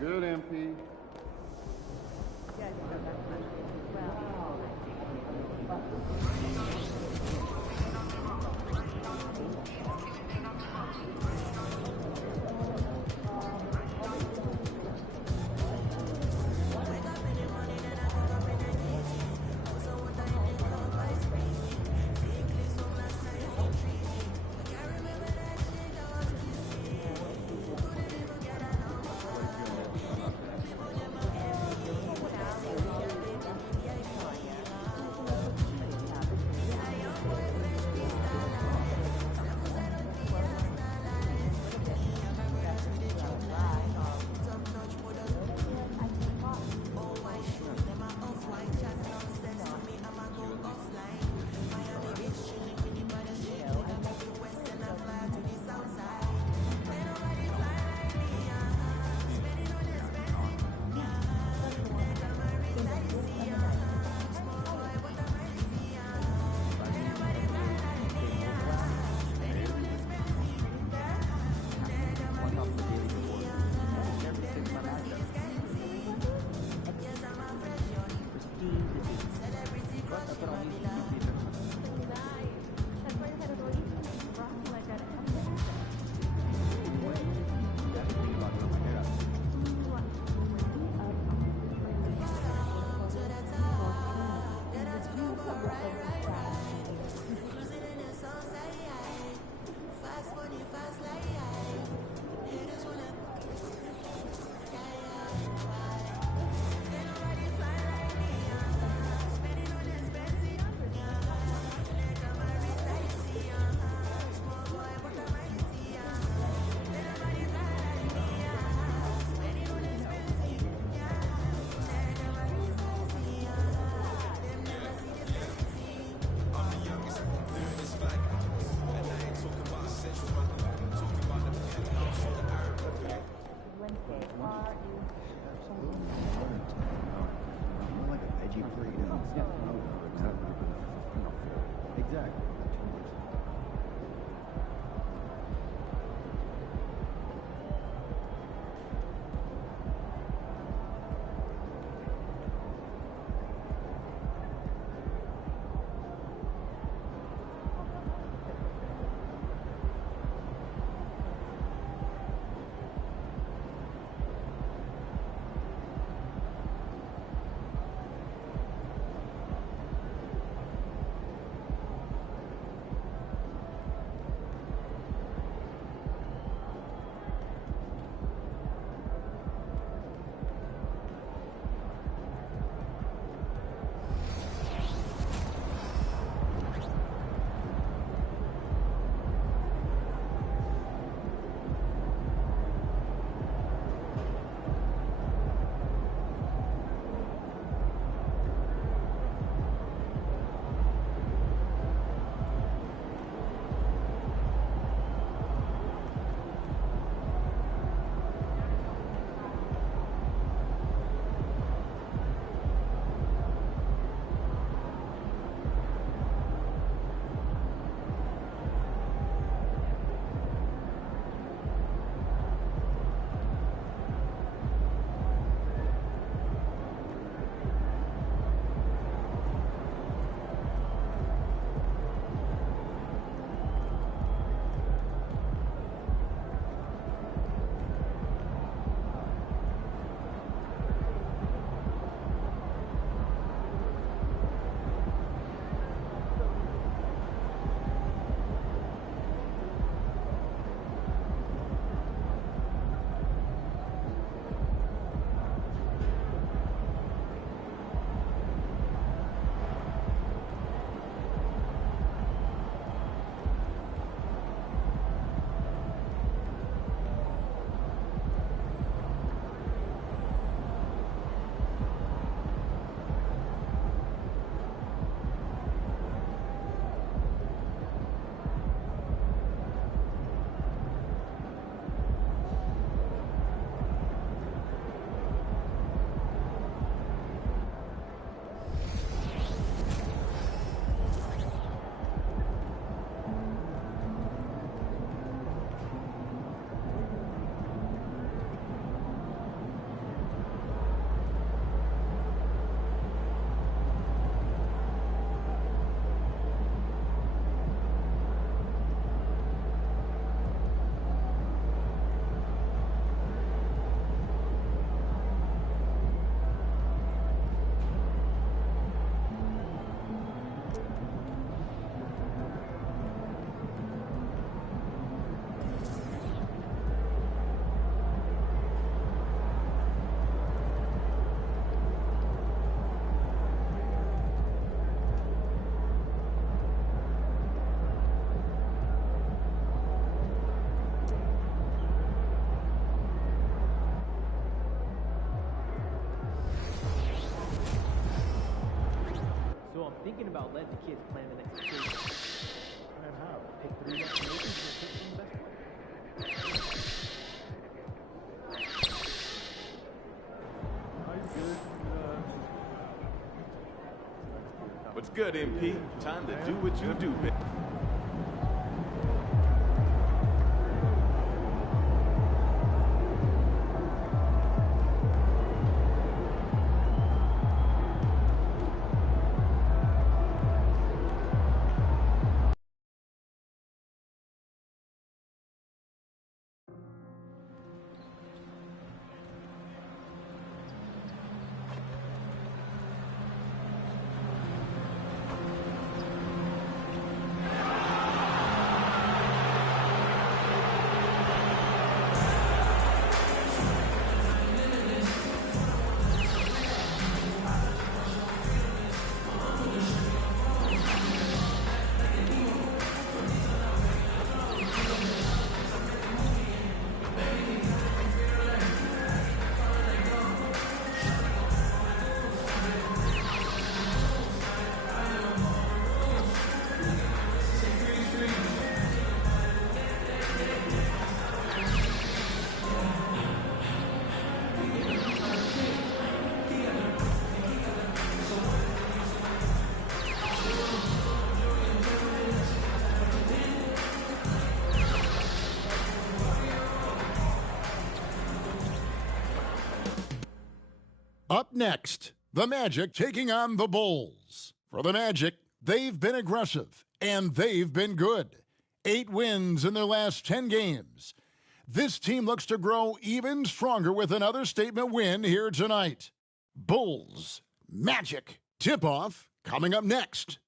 Good, MP. thinking about letting the kids plan the next occasion. And how? Pick 3 destinations and pick from the best one. What's good, MP? Time to do what you do, man. Up next, the Magic taking on the Bulls. For the Magic, they've been aggressive, and they've been good. 8 wins in their last 10 games. This team looks to grow even stronger with another statement win here tonight. Bulls, Magic, tip-off coming up next.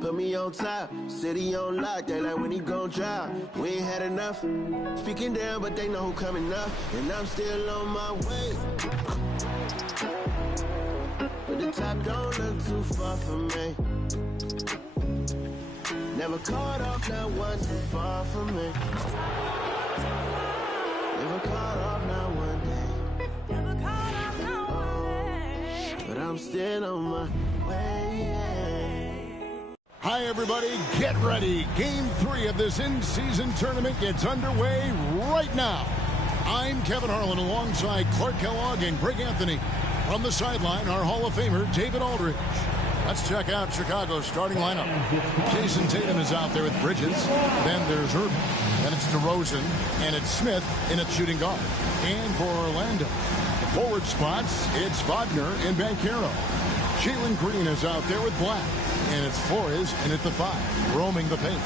Put me on top, city on lock, they like when he gon' drop. We ain't had enough, speaking down, but they know who coming up, and I'm still on my way. But the top don't look too far from me. Never caught off, not one too far from me. Never caught off, not one day. Never caught off, not one day. But I'm still on my way. Hi, everybody. Get ready. Game 3 of this in-season tournament gets underway right now. I'm Kevin Harlan alongside Clark Kellogg and Greg Anthony. From the sideline, our Hall of Famer, David Aldridge. Let's check out Chicago's starting lineup. Jason Tatum is out there with Bridges. Then there's Irving. Then it's DeRozan. And it's Smith in at shooting guard. And for Orlando, the forward spots, it's Wagner and Banchero. Jalen Green is out there with Black. And it's Flores in at the 5, roaming the paint.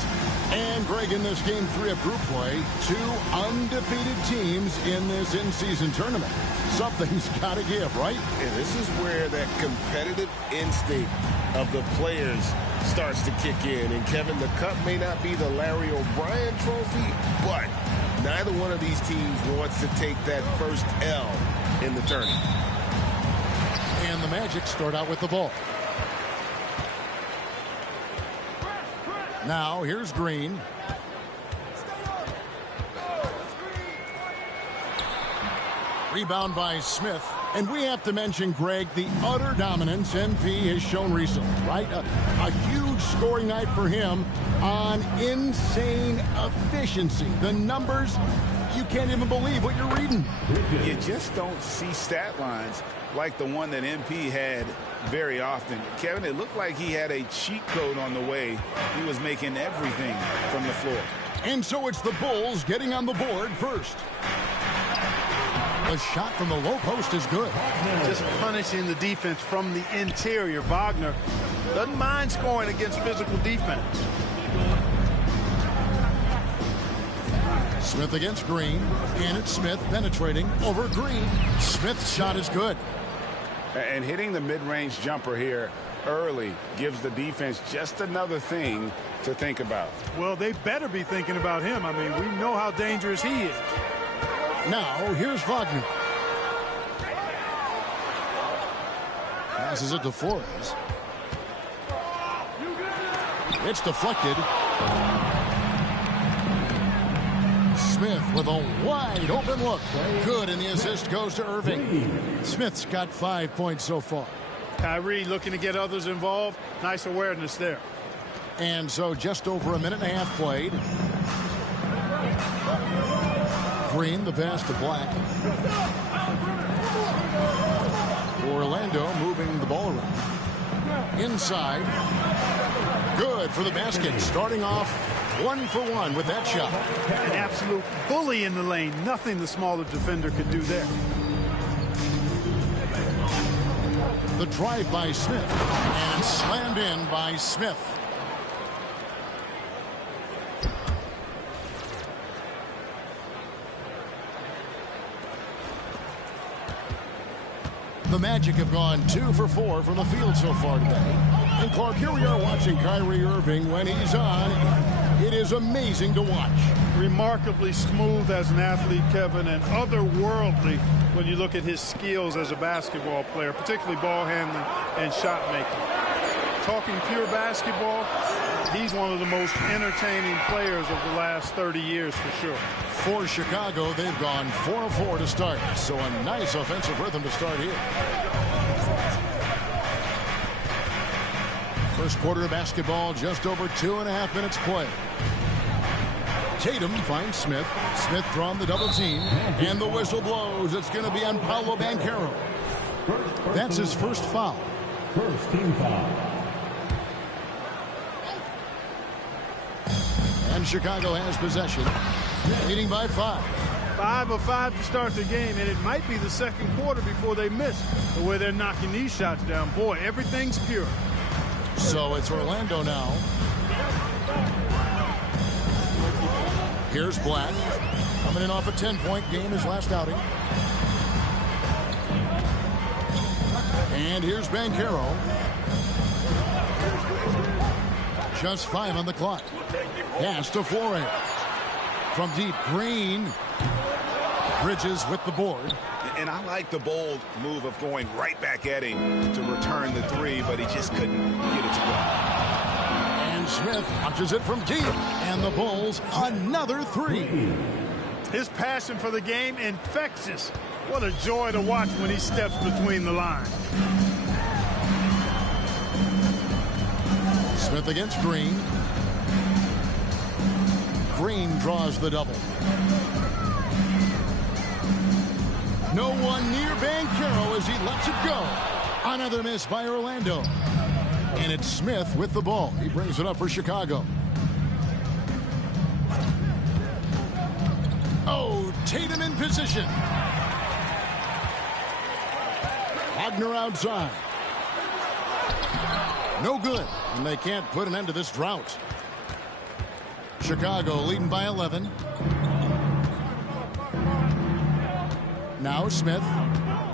And Greg, in this game 3 of group play, 2 undefeated teams in this in-season tournament. Something's got to give, right? And this is where that competitive instinct of the players starts to kick in. And Kevin, the cup may not be the Larry O'Brien trophy, but neither one of these teams wants to take that first L in the tournament. And the Magic start out with the ball. Now, here's Green. Rebound by Smith. And we have to mention, Greg, the utter dominance MP has shown recently, right? A huge scoring night for him on insane efficiency. The numbers, you can't even believe what you're reading. You just don't see stat lines like the one that MP had very often. Kevin, it looked like he had a cheat code on the way. He was making everything from the floor. And so it's the Bulls getting on the board first. The shot from the low post is good. Just punishing the defense from the interior. Wagner doesn't mind scoring against physical defense. Smith against Green, and it's Smith penetrating over Green. Smith's shot is good. And hitting the mid-range jumper here early gives the defense just another thing to think about. Well, they better be thinking about him. I mean, we know how dangerous he is. Now, here's Wagner. Passes it to Flores. It's deflected. Smith with a wide open look. Good, and the assist goes to Irving. Smith's got 5 points so far. Kyrie looking to get others involved. Nice awareness there. And so just over a minute and a half played. Green, the pass to Black. Orlando moving the ball around. Inside. Good for the basket. Starting off 1 for 1 with that shot. An absolute bully in the lane. Nothing the smaller defender could do there. The drive by Smith. And slammed in by Smith. The Magic have gone 2 for 4 from the field so far today. And Clark, here we are watching Kyrie Irving. When he's on, it is amazing to watch. Remarkably smooth as an athlete, Kevin, and otherworldly when you look at his skills as a basketball player, particularly ball handling and shot making. Talking pure basketball, he's one of the most entertaining players of the last 30 years for sure. For Chicago, they've gone 4-4 to start. So a nice offensive rhythm to start here. First quarter of basketball, just over 2.5 minutes played. Tatum finds Smith. Smith drawn the double team. And the whistle blows. It's going to be on Paolo Banchero. That's his first foul. First team foul. And Chicago has possession. Leading by 5. 5 of 5 to start the game, and it might be the second quarter before they miss the way they're knocking these shots down. Boy, everything's pure. So it's Orlando now. Here's Black. Coming in off a 10-point game his last outing. And here's Banchero. Just 5 on the clock. Pass to Foray. From deep, Green. Bridges with the board. And I like the bold move of going right back at him to return the 3, but he just couldn't get it to go. And Smith punches it from deep. And the Bulls, another 3. His passion for the game infectious. What a joy to watch when he steps between the lines. Smith against Green. Green draws the double. No one near Banchero as he lets it go. Another miss by Orlando. And it's Smith with the ball. He brings it up for Chicago. Oh, Tatum in position. Wagner outside. No good. And they can't put an end to this drought. Chicago leading by 11. Now Smith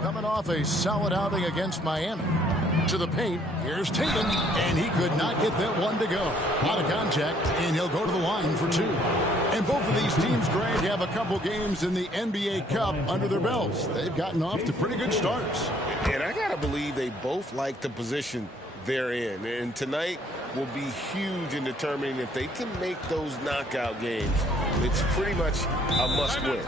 coming off a solid outing against Miami. To the paint. Here's Tatum. And he could not get that one to go. Out of contact. And he'll go to the line for 2. And both of these teams, Greg, have a couple games in the NBA Cup under their belts. They've gotten off to pretty good starts. And I got to believe they both like the position they're in. And tonight will be huge in determining if they can make those knockout games. It's pretty much a must-win.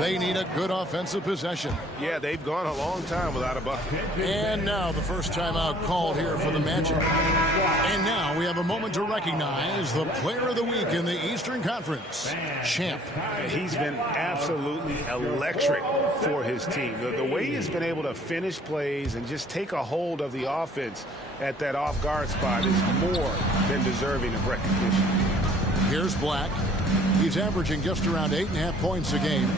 They need a good offensive possession. Yeah, they've gone a long time without a bucket. And now the first timeout called here for the Magic. And now we have a moment to recognize the player of the week in the Eastern Conference, Champ. He's been absolutely electric for his team. The way he's been able to finish plays and just take a hold of the offense at that off-guard spot is more than deserving of recognition. Here's Black. He's averaging just around 8.5 points a game.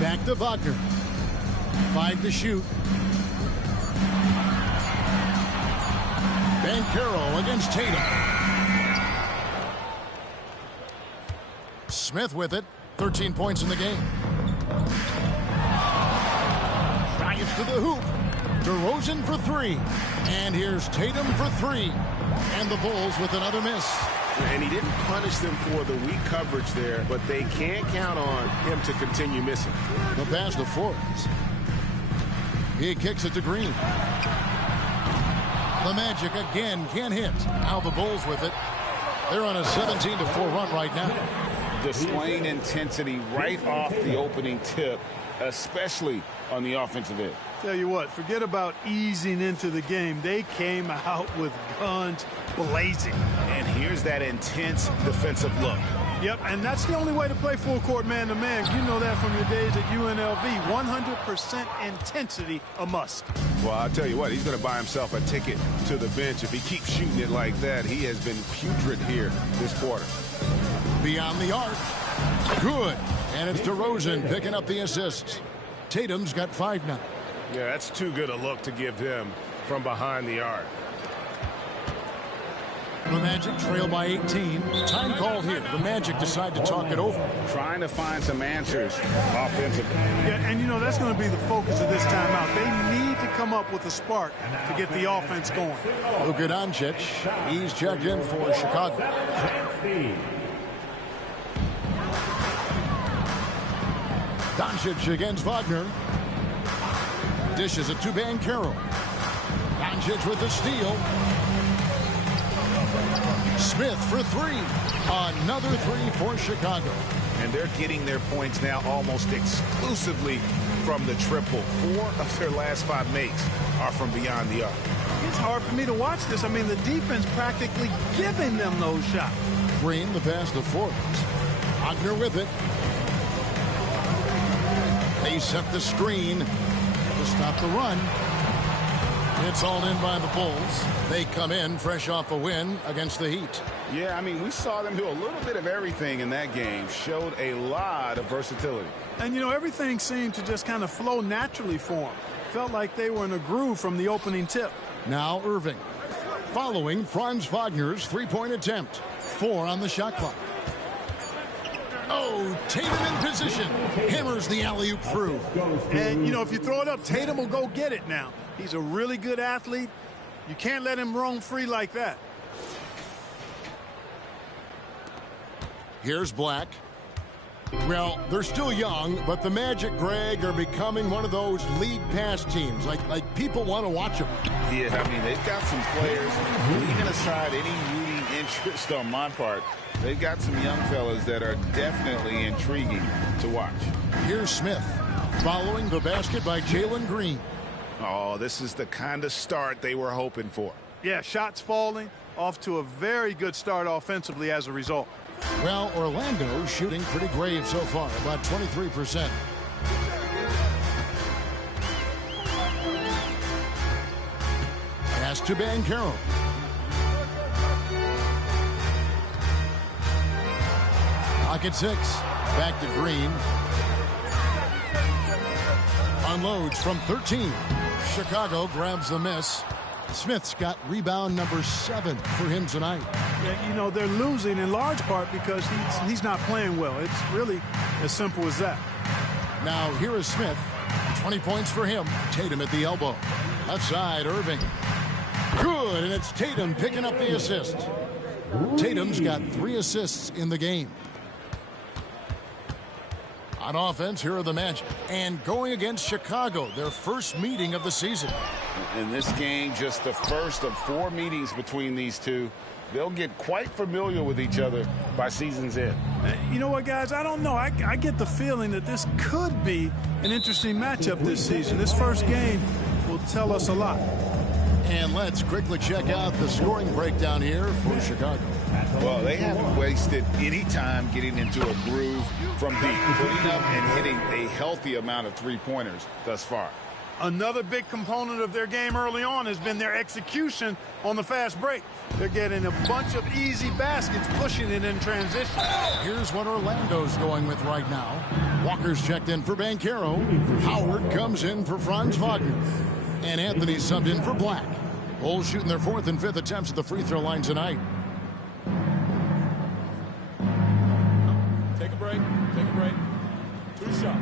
Back to Wagner. 5 to shoot. Banchero against Tatum. Smith with it. 13 points in the game. Drives to the hoop. DeRozan for 3. And here's Tatum for 3. And the Bulls with another miss. And he didn't punish them for the weak coverage there, but they can't count on him to continue missing. The pass to Forbes. He kicks it to Green. The Magic again can't hit. Now the Bulls with it. They're on a 17-4 run right now. Displaying intensity right off the opening tip, especially on the offensive end. Tell you what, forget about easing into the game. They came out with guns blazing. And here's that intense defensive look. Yep, and that's the only way to play full court man-to-man. You know that from your days at UNLV. 100% intensity, a must. Well, I'll tell you what, he's going to buy himself a ticket to the bench. If he keeps shooting it like that, he has been putrid here this quarter. Beyond the arc. Good. And it's DeRozan picking up the assists. Tatum's got 5 now. Yeah, that's too good a look to give him from behind the arc. The Magic trail by 18. Time called here. The Magic decide to talk it over. Trying to find some answers offensively. Yeah, and you know, that's going to be the focus of this timeout. They need to come up with a spark to get the offense going. Luka Doncic, he's checked in for Chicago. Doncic against Wagner. Dishes it to Banchero. Doncic with the steal. Smith for 3. Another 3 for Chicago. And they're getting their points now almost exclusively from the triple. 4 of their last 5 makes are from beyond the arc. It's hard for me to watch this. I mean, the defense practically giving them those shots. Green, the pass to Forbes. Wagner with it. They set the screen to stop the run. It's all in by the Bulls. They come in fresh off a win against the Heat. Yeah, I mean, we saw them do a little bit of everything in that game. Showed a lot of versatility. And, you know, everything seemed to just kind of flow naturally for them. Felt like they were in a groove from the opening tip. Now Irving. Following Franz Wagner's three-point attempt. 4 on the shot clock. Oh, Tatum in position. Hammers the alley-oop through. And, you know, if you throw it up, Tatum will go get it now. He's a really good athlete. You can't let him roam free like that. Here's Black. Well, they're still young, but the Magic, Greg, are becoming one of those league pass teams. Like people want to watch them. Yeah, I mean, they've got some players, leaving aside any rooting interest on my part, they've got some young fellas that are definitely intriguing to watch. Here's Smith, following the basket by Jalen Green. Oh, this is the kind of start they were hoping for. Yeah, shots falling, off to a very good start offensively as a result. Well, Orlando shooting pretty grave so far, about 23%. Pass to Banchero. Pocket 6. Back to Green. Unloads from 13. Chicago grabs the miss. Smith's got rebound number 7 for him tonight. Yeah, you know, they're losing in large part because he's not playing well. It's really as simple as that. Now here is Smith. 20 points for him. Tatum at the elbow. Left side, Irving. Good, and it's Tatum picking up the assist. Tatum's got 3 assists in the game. On offense, here are the Magic. And going against Chicago, their first meeting of the season. In this game, just the first of 4 meetings between these two. They'll get quite familiar with each other by season's end. You know what, guys? I don't know. I get the feeling that this could be an interesting matchup this season. This first game will tell us a lot. And let's quickly check out the scoring breakdown here for Chicago. Well, they haven't wasted any time getting into a groove from deep, putting up and hitting a healthy amount of three-pointers thus far. Another big component of their game early on has been their execution on the fast break. They're getting a bunch of easy baskets, pushing it in transition. Here's what Orlando's going with right now. Walker's checked in for Banchero. Howard comes in for Franz Wagner. And Anthony subbed in for Black. Bulls shooting their 4th and 5th attempts at the free throw line tonight. Take a break. Take a break. 2 shots.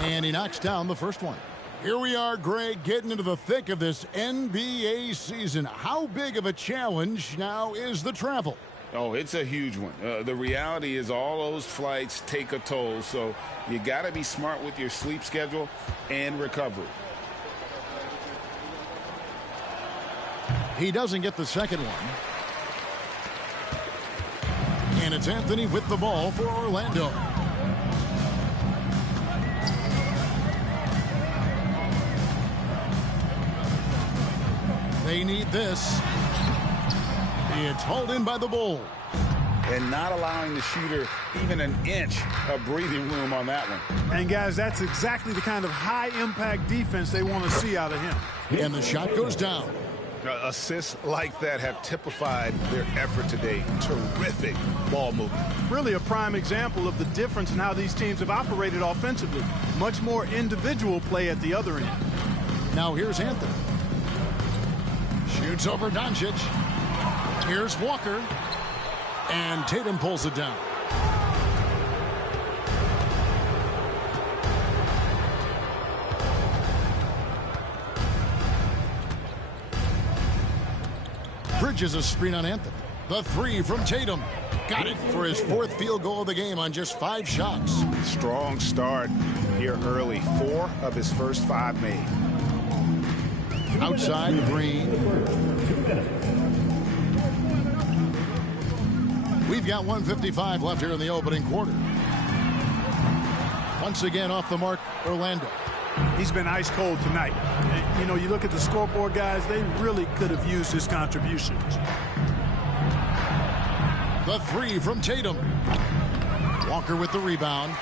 And he knocks down the first one. Here we are, Greg, getting into the thick of this NBA season. How big of a challenge now is the travel? Oh, it's a huge one. The reality is all those flights take a toll, so you got to be smart with your sleep schedule and recovery. He doesn't get the second one. And it's Anthony with the ball for Orlando. They need this. It's hauled in by the Bulls. And not allowing the shooter even an inch of breathing room on that one. And, guys, that's exactly the kind of high-impact defense they want to see out of him. And the shot goes down. Assists like that have typified their effort today. Terrific ball movement. Really a prime example of the difference in how these teams have operated offensively. Much more individual play at the other end. Now here's Anthony. Shoots over Doncic. Here's Walker. And Tatum pulls it down. Bridges a screen on Anthony. The three from Tatum. Got it for his fourth field goal of the game on just 5 shots. Strong start here early. 4 of his first 5 made. Outside, Green. We've got 1:55 left here in the opening quarter. Once again off the mark, Orlando. He's been ice cold tonight. You know, you look at the scoreboard, guys, they really could have used his contributions. The three from Tatum. Walker with the rebound.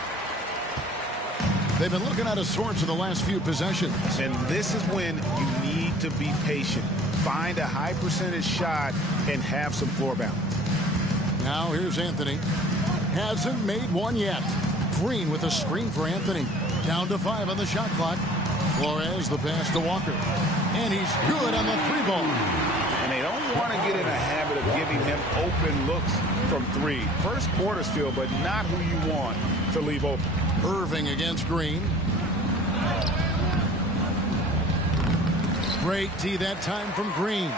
They've been looking at a source for the last few possessions. And this is when you need to be patient. Find a high percentage shot and have some floor balance. Now here's Anthony. Hasn't made one yet. Green with a screen for Anthony. Down to 5 on the shot clock. Flores the pass to Walker. And he's good on the 3-ball. And they don't want to get in a habit of giving him open looks from 3. First quarter still, but not who you want to leave open. Irving against Green. Great D that time from Green.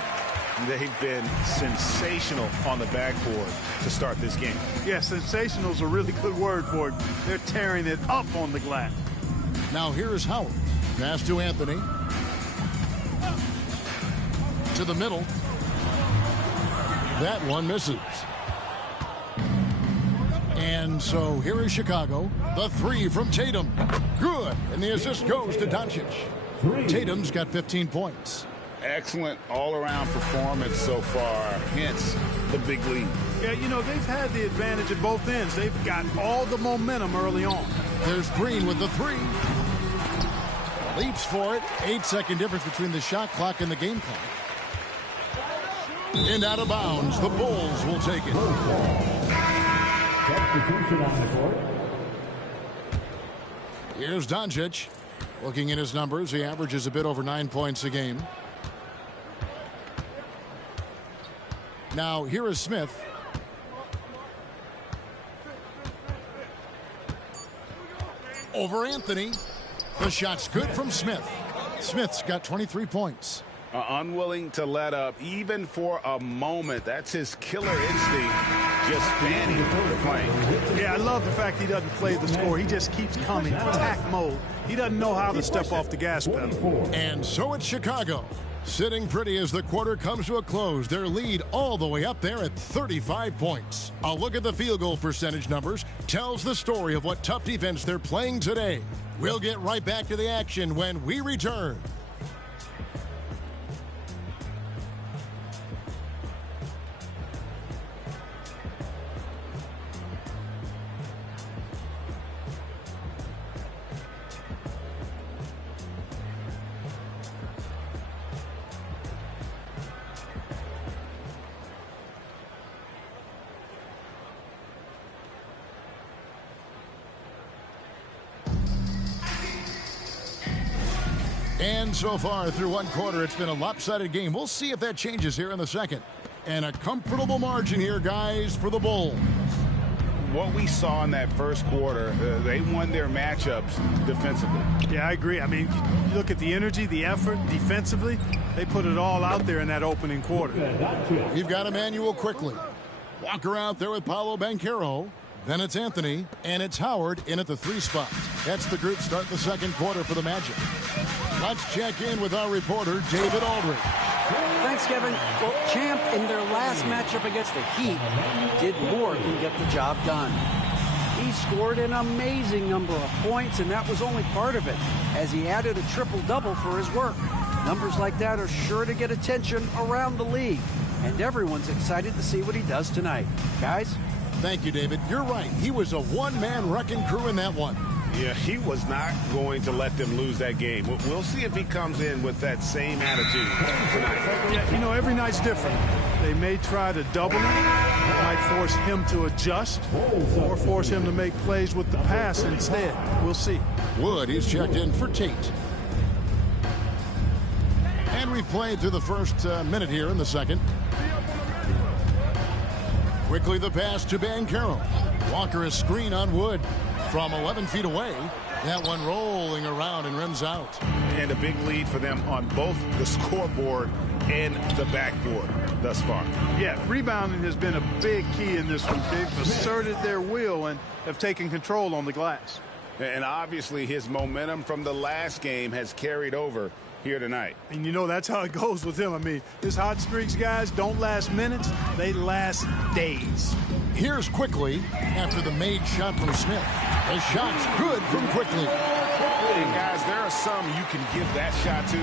They've been sensational on the backboard to start this game. Yeah, sensational is a really good word for it. They're tearing it up on the glass. Now here's Howard. Pass to Anthony. To the middle. That one misses. And so here is Chicago. The 3 from Tatum. Good. And the assist goes to Doncic. Tatum's got 15 points. Excellent all-around performance so far, hence the big lead. Yeah, you know, they've had the advantage at both ends. They've got all the momentum early on. There's Green with the 3. Leaps for it. 8-second difference between the shot clock and the game clock. And out of bounds, the Bulls will take it. Here's Doncic. Looking at his numbers, he averages a bit over 9 points a game. Now, here is Smith. Over Anthony. The shot's good from Smith. Smith's got 23 points. Unwilling to let up, even for a moment. That's his killer instinct, just fanning the flank. Yeah, I love the fact he doesn't play the score. He just keeps coming, attack mode. He doesn't know how to step off the gas pedal. And so it's Chicago. Sitting pretty as the quarter comes to a close. Their lead all the way up there at 35 points. A look at the field goal percentage numbers tells the story of what tough defense they're playing today. We'll get right back to the action when we return. And so far through one quarter, it's been a lopsided game. We'll see if that changes here in the second. And a comfortable margin here, guys, for the Bulls. What we saw in that first quarter, they won their matchups defensively. Yeah, I agree. I mean, you look at the energy, the effort, defensively, they put it all out there in that opening quarter. You've got Emmanuel quickly. Walker out there with Paolo Banchero. Then it's Anthony, and it's Howard in at the 3 spot. That's the group start the second quarter for the Magic. Let's check in with our reporter, David Aldridge. Thanks, Kevin. Well, Champ, in their last matchup against the Heat, did more than get the job done. He scored an amazing number of points, and that was only part of it, as he added a triple-double for his work. Numbers like that are sure to get attention around the league, and everyone's excited to see what he does tonight. Guys? Thank you, David. You're right. He was a one-man wrecking crew in that one. Yeah, he was not going to let them lose that game. We'll see if he comes in with that same attitude tonight. Yeah, you know, every night's different. They may try to double him. It might force him to adjust or force him to make plays with the pass instead. We'll see. Wood, he's checked in for Tate. And we've played through the first minute here in the second. Quickly the pass to Banchero. Walker is screen on Wood from 11 feet away. That one rolling around and rims out. And a big lead for them on both the scoreboard and the backboard thus far. Yeah, rebounding has been a big key in this one. They've asserted their will and have taken control on the glass. And obviously his momentum from the last game has carried over here tonight. And you know, that's how it goes with him. I mean, his hot streaks, guys, don't last minutes. They last days. Here's Quickly after the made shot from Smith. The shot's good from Quickly. And guys, there are some you can give that shot to,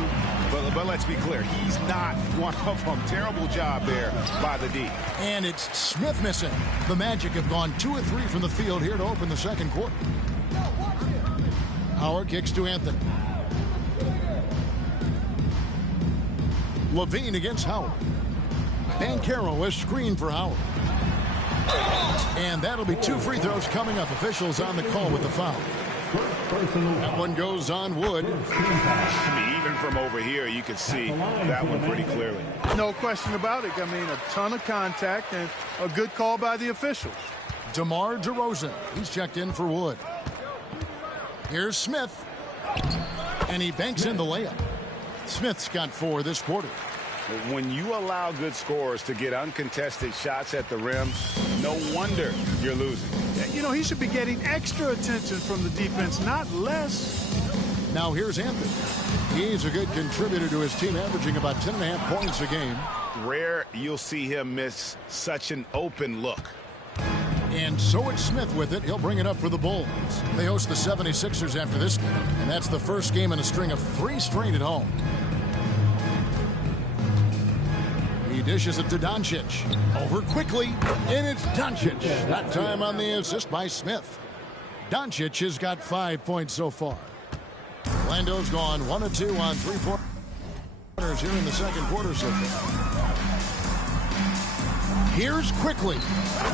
but let's be clear, he's not one of them. Terrible job there by the D. And it's Smith missing. The Magic have gone 2 of 3 from the field here to open the second quarter. Howard kicks to Anthony. Levine against Howard. Banchero is screened for Howard. And that'll be 2 free throws coming up. Officials on the call with the foul. That one goes on Wood. I mean, even from over here, you could see that one pretty clearly. No question about it. I mean, a ton of contact and a good call by the officials. DeMar DeRozan. He's checked in for Wood. Here's Smith. And he banks in the layup. Smith's got 4 this quarter. When you allow good scorers to get uncontested shots at the rim, no wonder you're losing. You know, he should be getting extra attention from the defense, not less. Now here's Anthony. He's a good contributor to his team, averaging about 10.5 points a game. Rare you'll see him miss such an open look. And so it's Smith with it. He'll bring it up for the Bulls. They host the 76ers after this game, and that's the first game in a string of 3 straight at home. He dishes it to Doncic. Over quickly, and it's Doncic. That time on the assist by Smith. Doncic has got 5 points so far. Orlando's gone 1 of 2 on 3-pointers here in the second quarter so far. Here's Quickly.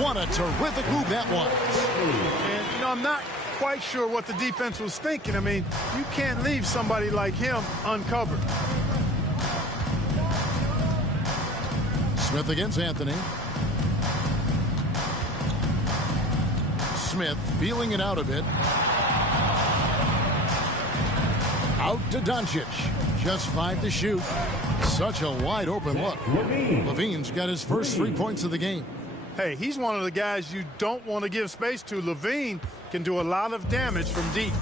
What a terrific move that was. And, you know, I'm not quite sure what the defense was thinking. I mean, you can't leave somebody like him uncovered. Smith against Anthony. Smith feeling it out a bit. Out to Doncic. Just 5 to shoot. Such a wide open look. Levine's got his first 3 points of the game. Hey, he's one of the guys you don't want to give space to. Levine can do a lot of damage from deep.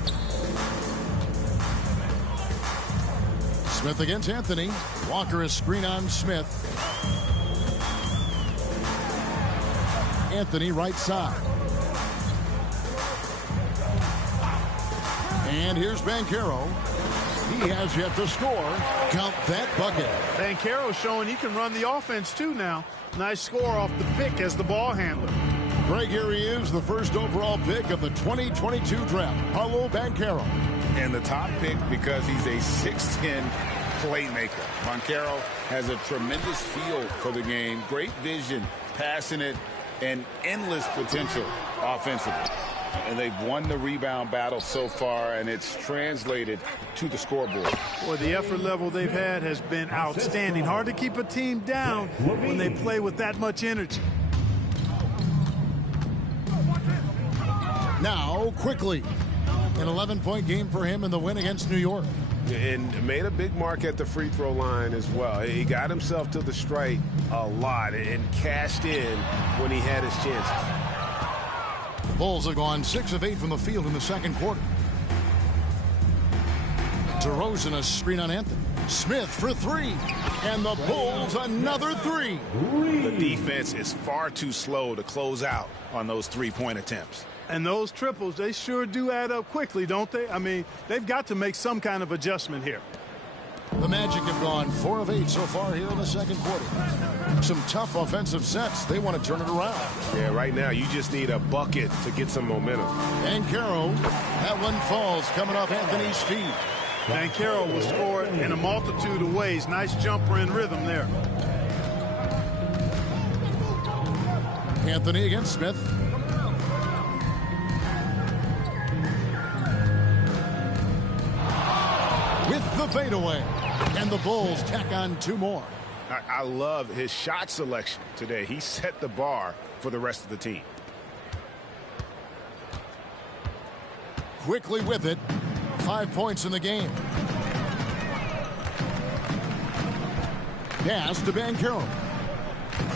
Smith against Anthony. Walker is screen on Smith. Anthony right side. And here's Banchero. He has yet to score. Count that bucket. Banchero showing he can run the offense too now. Nice score off the pick as the ball handler. Greg, here he is, the first overall pick of the 2022 draft, Paolo Banchero. And the top pick because he's a 6'10" playmaker. Banchero has a tremendous feel for the game, great vision, passing it, and endless potential offensively. And they've won the rebound battle so far, and it's translated to the scoreboard. Boy, the effort level they've had has been outstanding. Hard to keep a team down when they play with that much energy. Now, Quickly. An 11-point game for him in the win against New York. And made a big mark at the free throw line as well. He got himself to the strike a lot and cashed in when he had his chances. The Bulls have gone 6 of 8 from the field in the second quarter. DeRozan, a screen on Anthony. Smith for 3. And the Bulls another 3. The defense is far too slow to close out on those three-point attempts. And those triples, they sure do add up quickly, don't they? I mean, they've got to make some kind of adjustment here. The Magic have gone 4 of 8 so far here in the second quarter. Some tough offensive sets. They want to turn it around. Yeah, right now you just need a bucket to get some momentum. Banchero, that one falls coming off Anthony's feet. Banchero will score in a multitude of ways. Nice jumper in rhythm there. Anthony against Smith. With the fadeaway. And the Bulls tack on 2 more. I love his shot selection today. He set the bar for the rest of the team. Quickly with it. 5 points in the game. Pass to Banchero.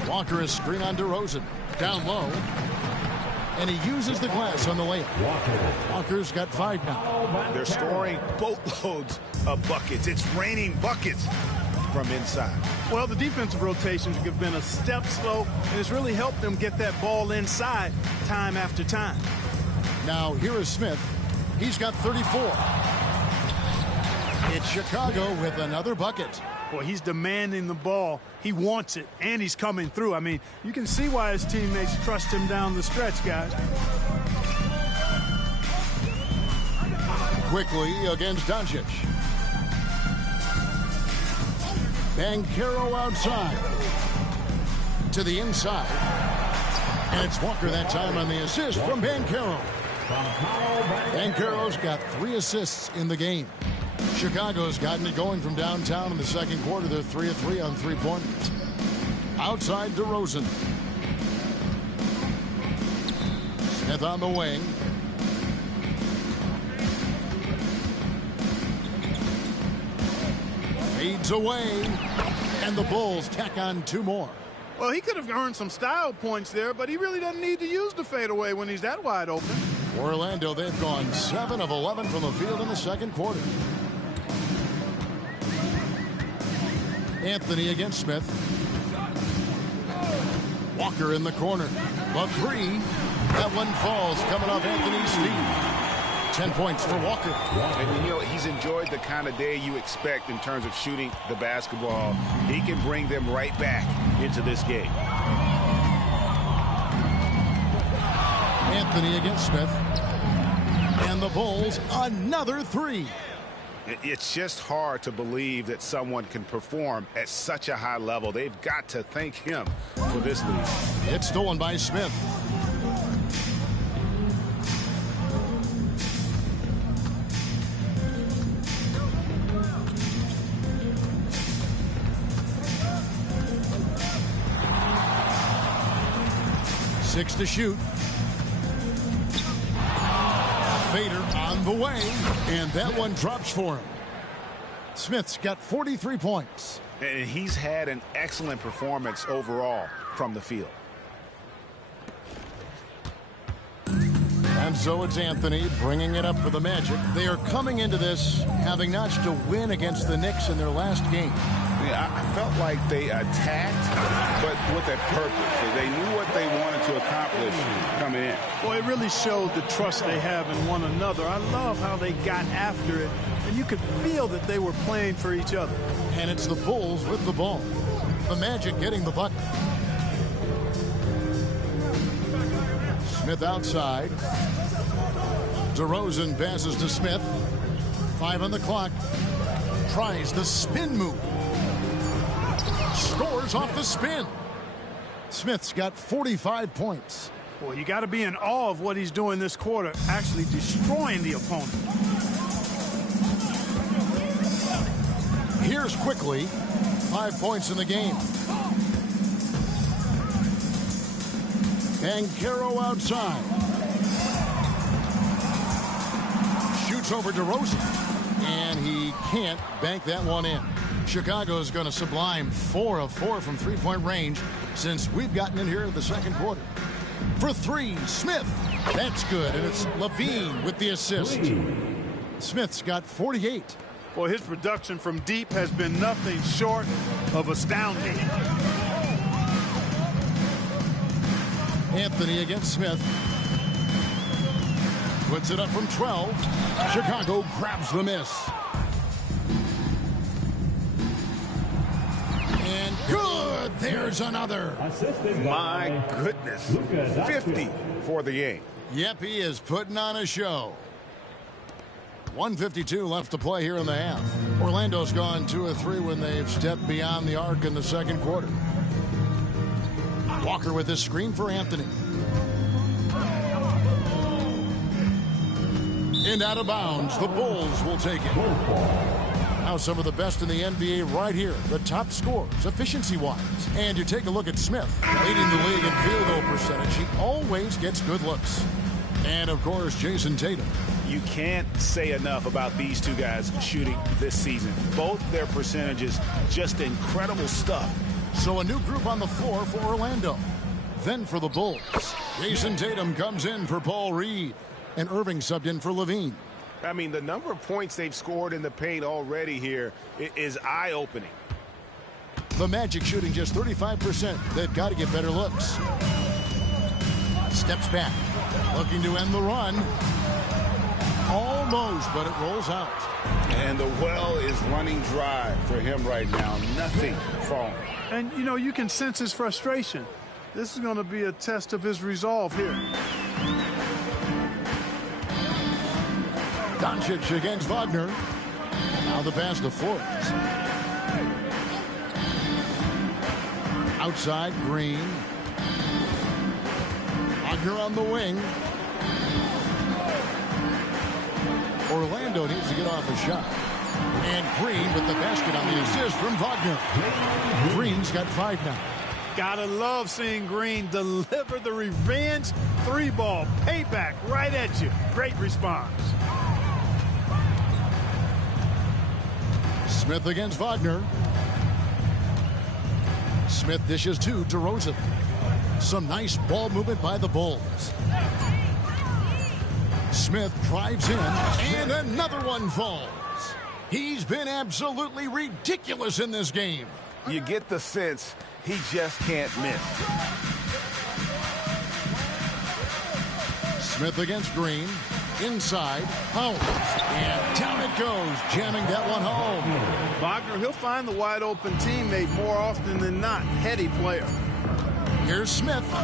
Walker is screen on DeRozan. Down low. And he uses the glass on the layup. Walker's got 5 now. They're scoring boatloads of buckets. It's raining buckets from inside. Well, the defensive rotations have been a step slow, and it's really helped them get that ball inside time after time. Now here is Smith. He's got 34. It's Chicago with another bucket. Boy, he's demanding the ball. He wants it, and he's coming through. I mean, you can see why his teammates trust him down the stretch, guys. Quickly against Doncic. Banchero outside. To the inside. And it's Walker that time on the assist from Banchero. Banchero's got 3 assists in the game. Chicago's gotten it going from downtown in the second quarter. They're 3 of 3 on 3-pointers. Outside DeRozan. Smith on the wing. Fades away. And the Bulls tack on 2 more. Well, he could have earned some style points there, but he really doesn't need to use the fadeaway when he's that wide open. Orlando, they've gone 7 of 11 from the field in the second quarter. Anthony against Smith. Walker in the corner. The 3. That one falls coming off Anthony's feet. 10 points for Walker. And you know, he's enjoyed the kind of day you expect in terms of shooting the basketball. He can bring them right back into this game. Anthony against Smith. And the Bulls another 3. It's just hard to believe that someone can perform at such a high level. They've got to thank him for this lead. It's stolen by Smith. Six to shoot. Fader on the way, and that one drops for him. Smith's got 43 points. And he's had an excellent performance overall from the field. And so it's Anthony bringing it up for the Magic. They are coming into this having notched a win against the Knicks in their last game. Yeah, I felt like they attacked, but with a purpose. They knew what they wanted to accomplish coming in. Well, it really showed the trust they have in one another. I love how they got after it, and you could feel that they were playing for each other. And it's the Bulls with the ball. The Magic getting the bucket. Smith outside. DeRozan passes to Smith. 5 on the clock. Tries the spin move. Scores off the spin. Smith's got 45 points. Boy, you got to be in awe of what he's doing this quarter, actually destroying the opponent. Here's quickly. 5 points in the game. Banchero outside. Shoots over DeRozan. And he can't bank that one in. Chicago's going to sublime 4 of 4 from three-point range since we've gotten in here in the second quarter. For three, Smith. That's good, and it's Levine with the assist. Smith's got 48. Well, his production from deep has been nothing short of astounding. Anthony against Smith. Puts it up from 12. Chicago grabs the miss. And good. There's another. My goodness. 50 for the game. Yep, he is putting on a show. 1:52 left to play here in the half. Orlando's gone 2 of 3 when they've stepped beyond the arc in the second quarter. Walker with his screen for Anthony. And out of bounds, the Bulls will take it. Now some of the best in the NBA right here. The top scorers, efficiency-wise. And you take a look at Smith, leading the league in field goal percentage. He always gets good looks. And, of course, Jason Tatum. You can't say enough about these two guys shooting this season. Both their percentages, just incredible stuff. So a new group on the floor for Orlando. Then for the Bulls, Jason Tatum comes in for Paul Reed. And Irving subbed in for Levine. I mean, the number of points they've scored in the paint already here is eye-opening. The Magic shooting just 35%. They've got to get better looks. Steps back. Looking to end the run. Almost, but it rolls out. And the well is running dry for him right now. Nothing falling. And, you know, you can sense his frustration. This is going to be a test of his resolve here. Doncic against Wagner. Now the pass to Forbes. Outside, Green. Wagner on the wing. Orlando needs to get off a shot. And Green with the basket on the assist from Wagner. Green's got 5 now. Gotta love seeing Green deliver the revenge 3-ball. Payback right at you. Great response. Smith against Wagner. Smith dishes to DeRozan. Some nice ball movement by the Bulls. Smith drives in, and another one falls. He's been absolutely ridiculous in this game. You get the sense he just can't miss. Smith against Green. Inside, Howard. And down it goes, jamming that one home. Wagner, he'll find the wide-open teammate more often than not. Heady player. Here's Smith. Oh,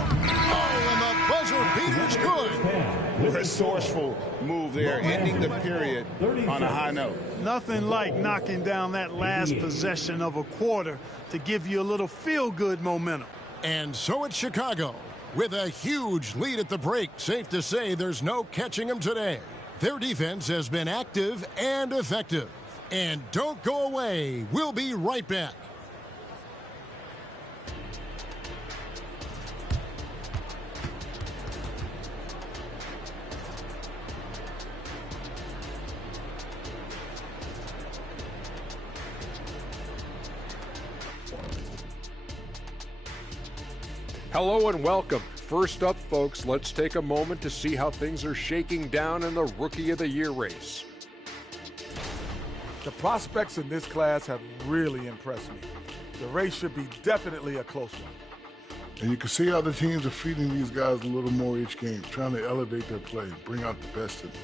and the buzzer beater's good. Resourceful move there, ending the period on a high note. Nothing like knocking down that last possession of a quarter to give you a little feel-good momentum. And so it's Chicago. With a huge lead at the break, safe to say there's no catching them today. Their defense has been active and effective. And don't go away. We'll be right back. Hello and welcome. First up, folks, let's take a moment to see how things are shaking down in the Rookie of the Year race. The prospects in this class have really impressed me. The race should be definitely a close one. And you can see how the teams are feeding these guys a little more each game, trying to elevate their play, bring out the best in them.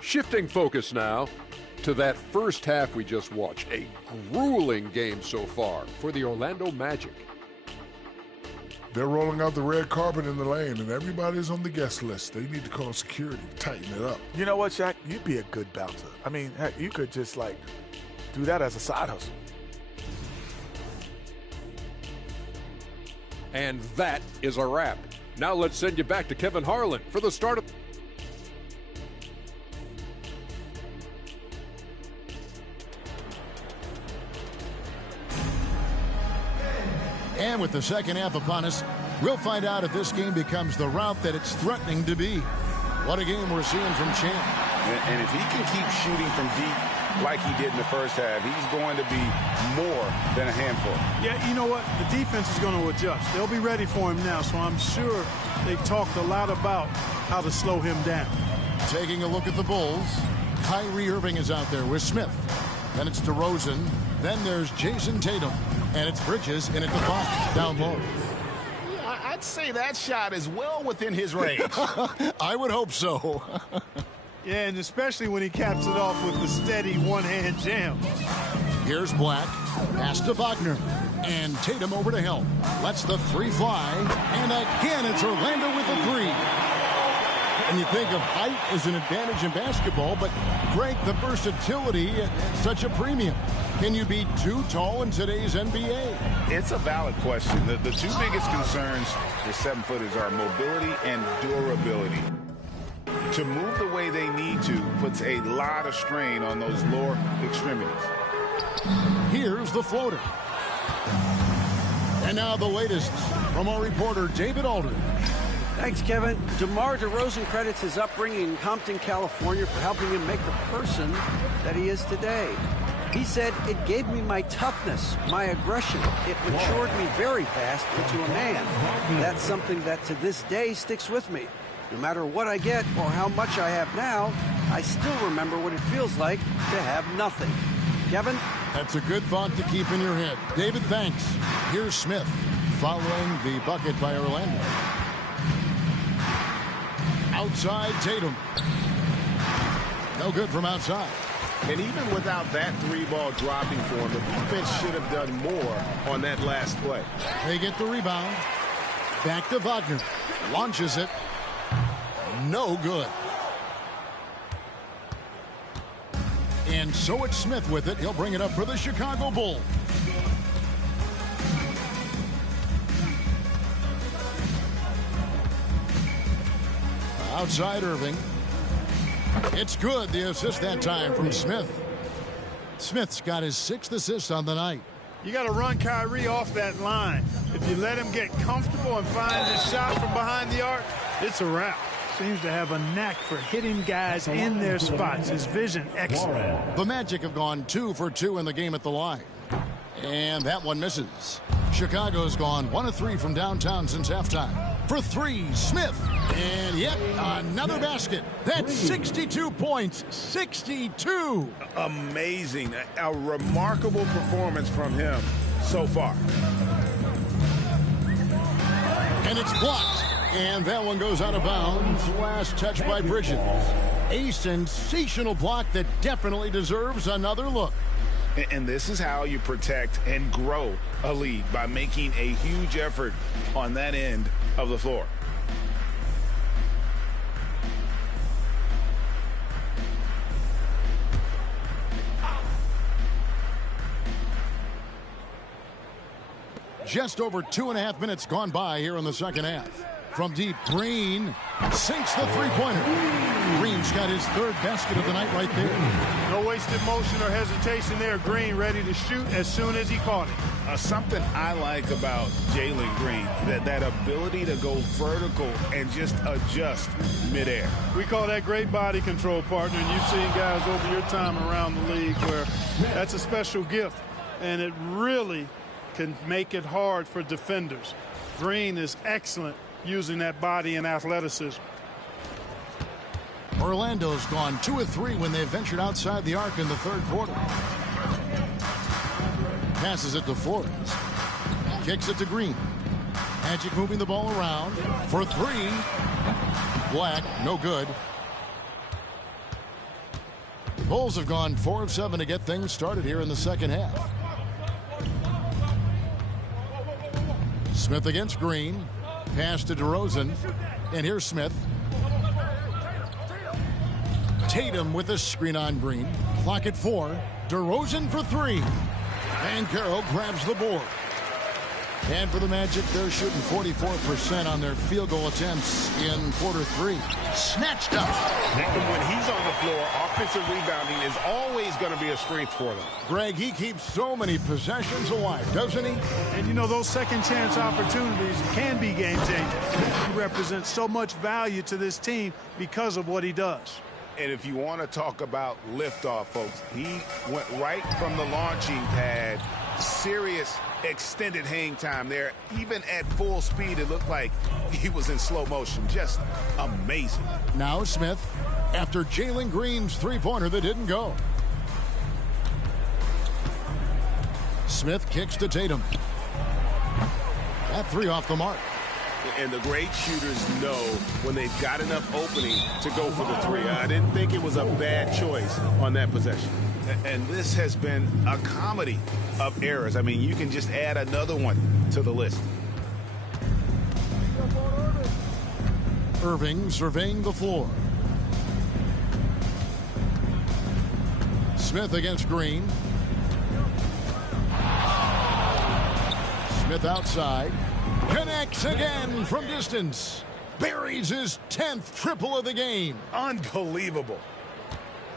Shifting focus now to that first half we just watched. A grueling game so far for the Orlando Magic. They're rolling out the red carpet in the lane, and everybody's on the guest list. They need to call security to tighten it up. You know what, Shaq? You'd be a good bouncer. I mean, heck, you could just, do that as a side hustle. And that is a wrap. Now let's send you back to Kevin Harlan for the start of... And with the second half upon us, we'll find out if this game becomes the rout that it's threatening to be. What a game we're seeing from Champ. And if he can keep shooting from deep like he did in the first half, he's going to be more than a handful. Yeah, you know what? The defense is going to adjust. They'll be ready for him now, so I'm sure they talked a lot about how to slow him down. Taking a look at the Bulls, Kyrie Irving is out there with Smith. Then it's DeRozan. Then there's Jason Tatum. And it's Bridges in at the 5, down low. I'd say that shot is well within his range. I would hope so. Yeah, and especially when he caps it off with the steady one-hand jam. Here's Black. Pass to Wagner. And Tatum over to Helm. Lets the 3 fly. And again, it's Orlando with the 3. And you think of height as an advantage in basketball, but Greg, the versatility at such a premium. Can you be too tall in today's NBA? It's a valid question. The two biggest concerns for 7-footers are mobility and durability. To move the way they need to puts a lot of strain on those lower extremities. Here's the floater. And now the latest from our reporter, David Aldridge. Thanks, Kevin. DeMar DeRozan credits his upbringing in Compton, California for helping him make the person that he is today. He said, "It gave me my toughness, my aggression. It matured me very fast into a man. That's something that to this day sticks with me. No matter what I get or how much I have now, I still remember what it feels like to have nothing." Kevin? That's a good thought to keep in your head. David, thanks. Here's Smith following the bucket by Orlando. Outside Tatum. No good from outside. And even without that 3-ball dropping for him, the defense should have done more on that last play. They get the rebound. Back to Wagner. Launches it. No good. And so it's Smith with it. He'll bring it up for the Chicago Bulls. Outside Irving. It's good. The assist that time from Smith. Smith's got his 6th assist on the night. You got to run Kyrie off that line. If you let him get comfortable and find his shot from behind the arc, it's a wrap. Seems to have a knack for hitting guys in their spots. His vision, excellent. The Magic have gone 2 for 2 in the game at the line. And that one misses. Chicago's gone 1 of 3 from downtown since halftime. For 3, Smith. And yep, another basket. That's 62 points. 62. Amazing. A remarkable performance from him so far. And it's blocked. And that one goes out of bounds. Last touch by Bridges. A sensational block that definitely deserves another look. And this is how you protect and grow a lead, by making a huge effort on that end of the floor. Just over 2.5 minutes gone by here in the second half. From deep, Green sinks the three-pointer. Green's got his 3rd basket of the night right there. No wasted motion or hesitation there. Green ready to shoot as soon as he caught it. Something I like about Jalen Green, that ability to go vertical and just adjust midair. We call that great body control, partner, and you've seen guys over your time around the league where that's a special gift, and it really can make it hard for defenders. Green is excellent using that body and athleticism. Orlando's gone 2 of 3 when they ventured outside the arc in the 3rd quarter. Passes it to Flores. Kicks it to Green. Magic moving the ball around for 3. Black, no good. Bulls have gone 4 of 7 to get things started here in the second half. Smith against Green. Pass to DeRozan. And here's Smith. Tatum with a screen on Green. Clock at 4. DeRozan for 3. And Carroll grabs the board. And for the Magic, they're shooting 44% on their field goal attempts in quarter 3. Snatched up. And when he's on the floor, offensive rebounding is always going to be a strength for them. Greg, he keeps so many possessions alive, doesn't he? And you know, those second chance opportunities can be game changers. He represents so much value to this team because of what he does. And if you want to talk about liftoff, folks, he went right from the launching pad. Serious extended hang time there. Even at full speed, it looked like he was in slow motion. Just amazing. Now Smith, after Jalen Green's three-pointer that didn't go. Smith kicks to Tatum. That three off the mark. And the great shooters know when they've got enough opening to go for the three. I didn't think it was a bad choice on that possession. And this has been a comedy of errors. I mean, you can just add another one to the list. Irving surveying the floor. Smith against Green. Smith outside. Connects again from distance. Buries his 10th triple of the game. Unbelievable.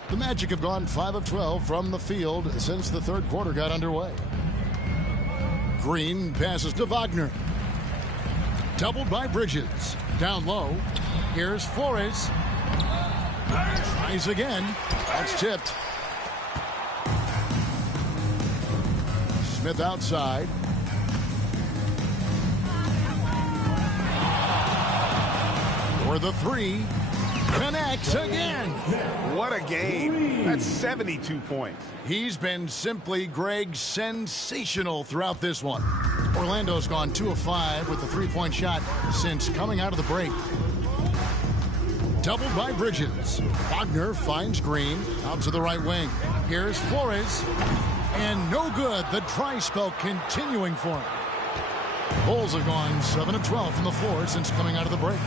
The Magic have gone 5 of 12 from the field since the third quarter got underway. Green passes to Wagner. Doubled by Bridges. Down low. Here's Flores. Tries again. That's tipped. Smith outside. For the three. Connects again. What a game. That's 72 points. He's been simply, Greg, sensational throughout this one. Orlando's gone 2 of 5 with the three-point shot since coming out of the break. Doubled by Bridges. Wagner finds Green out to the right wing. Here's Flores. And no good. The dry spell continuing for him. Bulls have gone 7 of 12 from the floor since coming out of the break.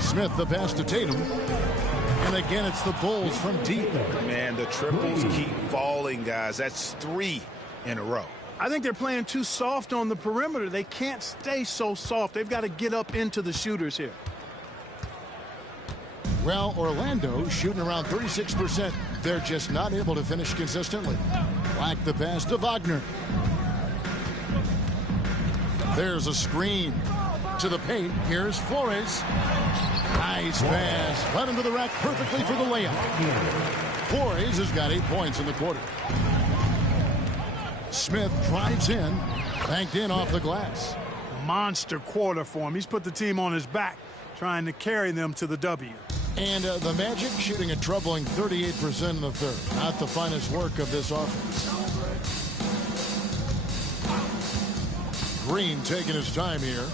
Smith the pass to Tatum. And again, it's the Bulls from deep. Man, the triples keep falling, guys. That's 3 in a row. I think they're playing too soft on the perimeter. They can't stay so soft. They've got to get up into the shooters here. Well, Orlando shooting around 36%. They're just not able to finish consistently. Black the pass to Wagner. There's a screen. To the paint. Here's Flores. Nice pass. Led him to the rack perfectly for the layup. Flores has got 8 points in the quarter. Smith drives in. Banked in off the glass. Monster quarter for him. He's put the team on his back, trying to carry them to the W. And the Magic shooting a troubling 38% in the third. Not the finest work of this offense. Green taking his time here.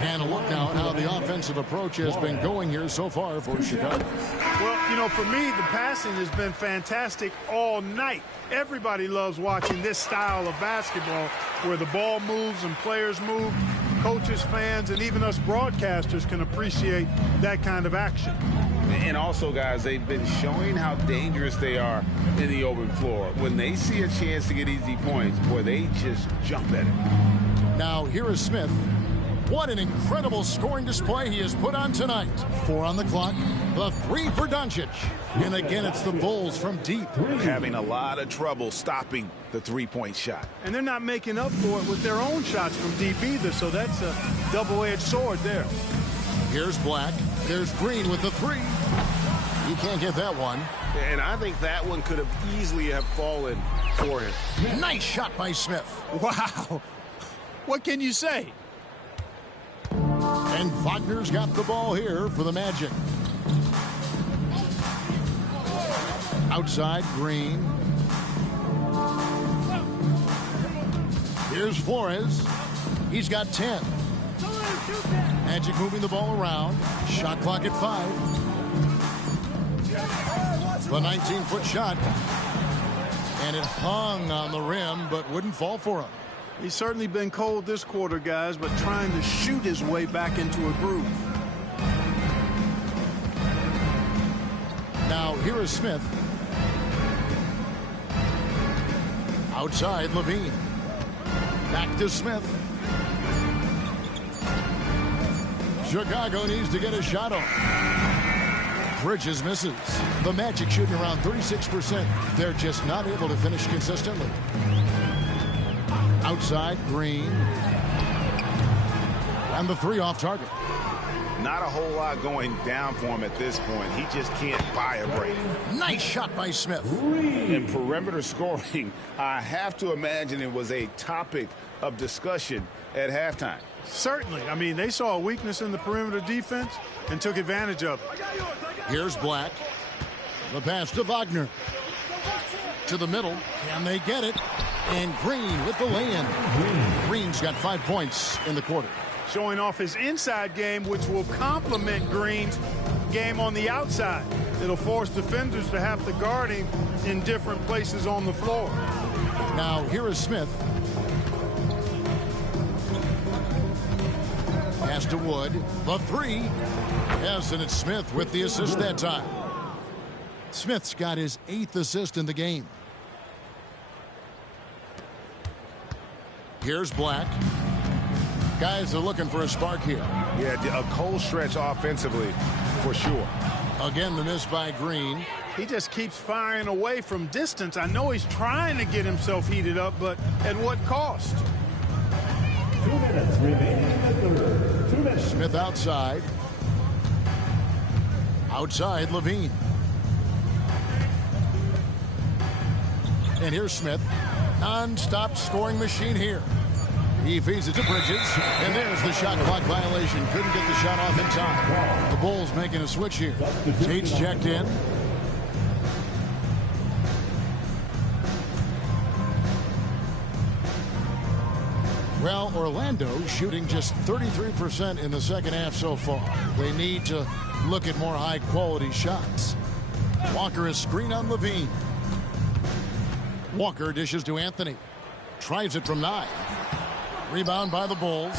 And a look now at how the offensive approach has been going here so far for Chicago. Well, you know, for me, the passing has been fantastic all night. Everybody loves watching this style of basketball where the ball moves and players move. Coaches, fans, and even us broadcasters can appreciate that kind of action. And also, guys, they've been showing how dangerous they are in the open floor. When they see a chance to get easy points, boy, they just jump at it. Now, here is Smith. What an incredible scoring display he has put on tonight. 4 on the clock. The 3 for Doncic. And again, it's the Bulls from deep. Having a lot of trouble stopping the three-point shot. And they're not making up for it with their own shots from deep either, so that's a double-edged sword there. Here's Black. There's Green with the 3. You can't get that one. And I think that one could have easily have fallen for him. Nice shot by Smith. Wow. What can you say? And Wagner's got the ball here for the Magic. Outside, Green. Here's Flores. He's got 10. Magic moving the ball around. Shot clock at 5. The 19-foot shot. And it hung on the rim, but wouldn't fall for him. He's certainly been cold this quarter, guys, but trying to shoot his way back into a groove. Now, here is Smith. Outside, Levine. Back to Smith. Chicago needs to get a shot off. Bridges misses. The Magic shooting around 36%. They're just not able to finish consistently. Outside, Green. And the three off target. Not a whole lot going down for him at this point. He just can't buy a break. Nice shot by Smith. In perimeter scoring, I have to imagine it was a topic of discussion at halftime. Certainly. I mean, they saw a weakness in the perimeter defense and took advantage of it. Here's Black. The pass to Wagner. To the middle. Can they get it? And Green with the lay-in. Green's got 5 points in the quarter. Showing off his inside game, which will complement Green's game on the outside. It'll force defenders to have to guard him in different places on the floor. Now, here is Smith. Pass to Wood. The three. Yes, and it's Smith with the assist that time. Smith's got his 8th assist in the game. Here's Black. Guys are looking for a spark here. Yeah, a cold stretch offensively for sure. Again, the miss by Green. He just keeps firing away from distance. I know he's trying to get himself heated up, but at what cost? 2 minutes remaining in the third. 2 minutes. Smith outside. Outside, Levine. And here's Smith. Non-stop scoring machine here. He feeds it to Bridges, and there's the shot clock violation. Couldn't get the shot off in time. The Bulls making a switch here. Tate's checked in. Well, Orlando shooting just 33% in the second half so far. They need to look at more high-quality shots. Walker is screen on Levine. Walker dishes to Anthony. Tries it from 9. Rebound by the Bulls.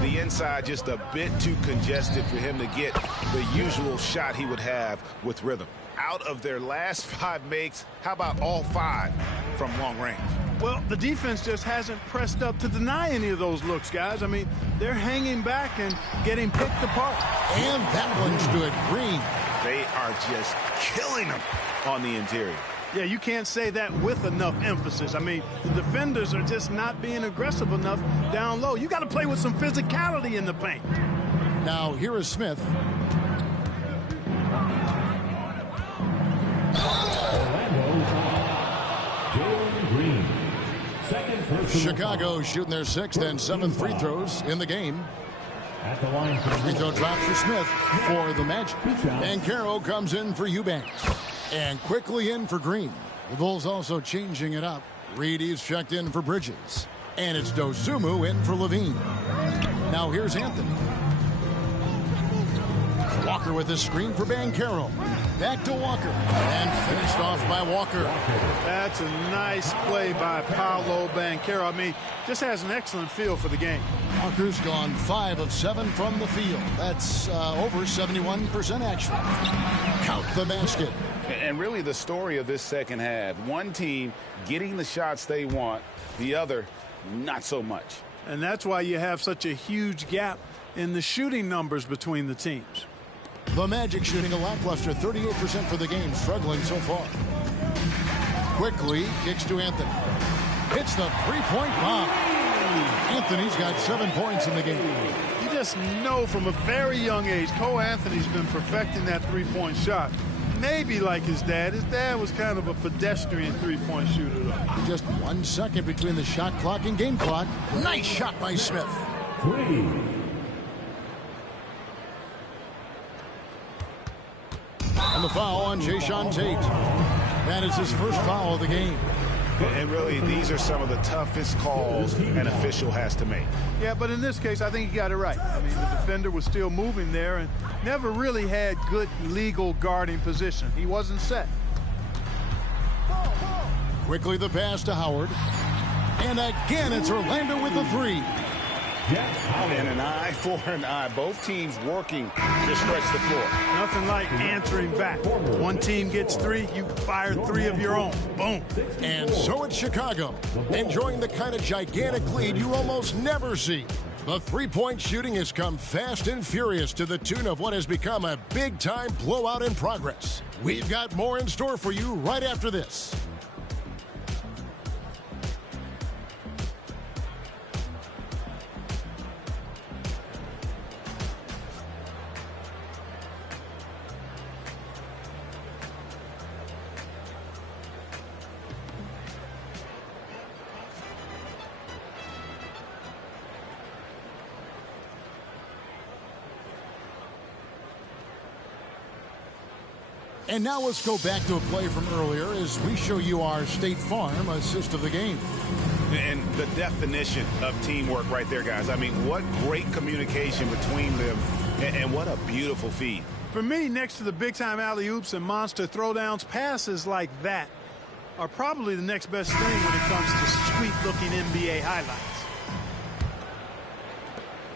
The inside just a bit too congested for him to get the usual shot he would have with rhythm. Out of their last 5 makes, how about all 5 from long range? Well, the defense just hasn't pressed up to deny any of those looks, guys. I mean, they're hanging back and getting picked apart. And that one's good. Green. They are just killing them on the interior. Yeah, you can't say that with enough emphasis. I mean, the defenders are just not being aggressive enough down low. You got to play with some physicality in the paint. Now, here is Smith. Chicago shooting their 6th and 7th free throws in the game. Free throw drop for Smith for the Magic. Banchero comes in for Eubanks. And quickly in for Green. The Bulls also changing it up. Reedy's checked in for Bridges. And it's Dosunmu in for Levine. Now here's Anthony. Walker with a screen for Banchero. Back to Walker. And finished off by Walker. That's a nice play by Paolo Banchero. I mean, just has an excellent feel for the game. Walker's gone 5 of 7 from the field. That's over 71% actually. Count the basket. And really the story of this second half, one team getting the shots they want, the other not so much. And that's why you have such a huge gap in the shooting numbers between the teams. The Magic shooting a lackluster 38% for the game, struggling so far. Quickly kicks to Anthony. Hits the three-point bomb. Anthony's got 7 points in the game. You just know from a very young age, Cole Anthony's been perfecting that three-point shot. Maybe like his dad. His dad was kind of a pedestrian three-point shooter, though. Just 1 second between the shot clock and game clock. Nice shot by Smith. 3. And the foul on Jae'Sean Tate. That is his first foul of the game. And really, these are some of the toughest calls an official has to make. Yeah, but in this case, I think he got it right. I mean, the defender was still moving there and never really had good legal guarding position. He wasn't set. Quickly the pass to Howard. And again, it's Orlando with the 3. And an eye for an eye. Both teams working to stretch the floor. Nothing like answering back. One team gets 3, you fire 3 of your own. Boom. And so it's Chicago, enjoying the kind of gigantic lead you almost never see. The three-point shooting has come fast and furious to the tune of what has become a big-time blowout in progress. We've got more in store for you right after this. And now let's go back to a play from earlier as we show you our State Farm assist of the game. And the definition of teamwork right there, guys. I mean, what great communication between them, and what a beautiful feed. For me, next to the big-time alley-oops and monster throwdowns, passes like that are probably the next best thing when it comes to sweet-looking NBA highlights.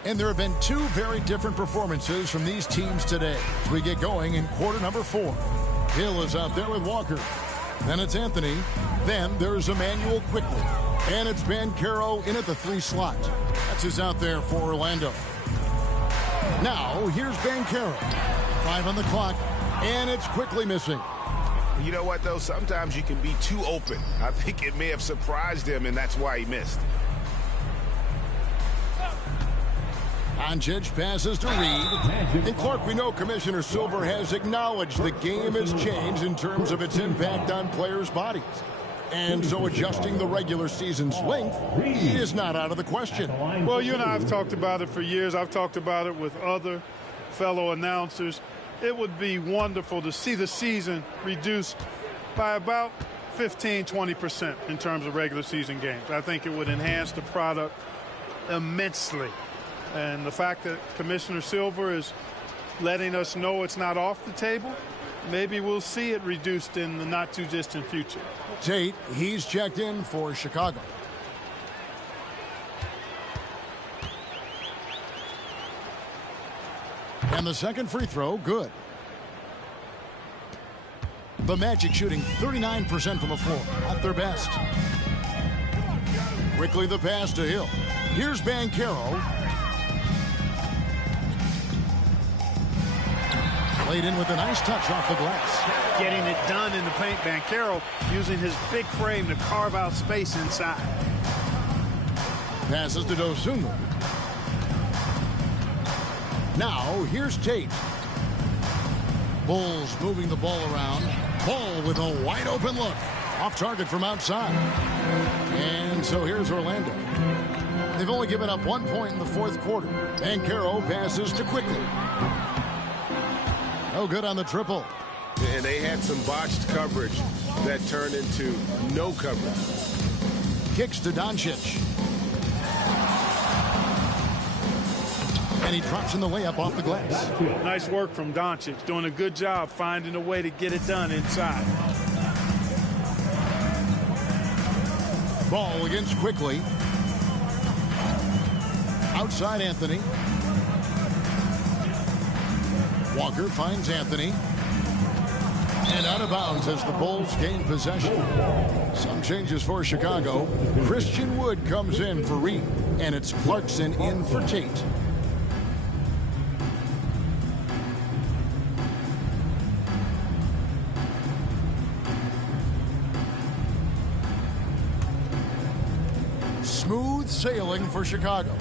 And there have been two very different performances from these teams today as we get going in quarter number 4. Hill is out there with Walker. Then it's Anthony. Then there's Emmanuel Quickly. And it's Banchero in at the 3 slot. That's who's out there for Orlando. Now, here's Banchero. 5 on the clock, and it's Quickly missing. You know what, though? Sometimes you can be too open. I think it may have surprised him, and that's why he missed. Doncic passes to Reed. And Clark, we know Commissioner Silver has acknowledged the game has changed in terms of its impact on players' bodies. And so adjusting the regular season's length is not out of the question. Well, you and I have talked about it for years. I've talked about it with other fellow announcers. It would be wonderful to see the season reduced by about 15-20% in terms of regular season games. I think it would enhance the product immensely. And the fact that Commissioner Silver is letting us know it's not off the table, maybe we'll see it reduced in the not-too-distant future. Tate, he's checked in for Chicago. And the second free throw, good. The Magic shooting 39% from the floor, at their best. Quickly the pass to Hill. Here's Banchero. Played in with a nice touch off the glass. Getting it done in the paint. Banchero using his big frame to carve out space inside. Passes to Dosunmu. Now, here's Tate. Bulls moving the ball around. Ball with a wide open look. Off target from outside. And so here's Orlando. They've only given up 1 point in the fourth quarter. Banchero passes to Quickly. No good on the triple. And they had some botched coverage that turned into no coverage. Kicks to Doncic. And he drops in the layup off the glass. Nice work from Doncic. Doing a good job finding a way to get it done inside. Ball against Quickly. Outside Anthony. Walker finds Anthony. And out of bounds as the Bulls gain possession. Some changes for Chicago. Christian Wood comes in for Reed. And it's Clarkson in for Tate. Smooth sailing for Chicago.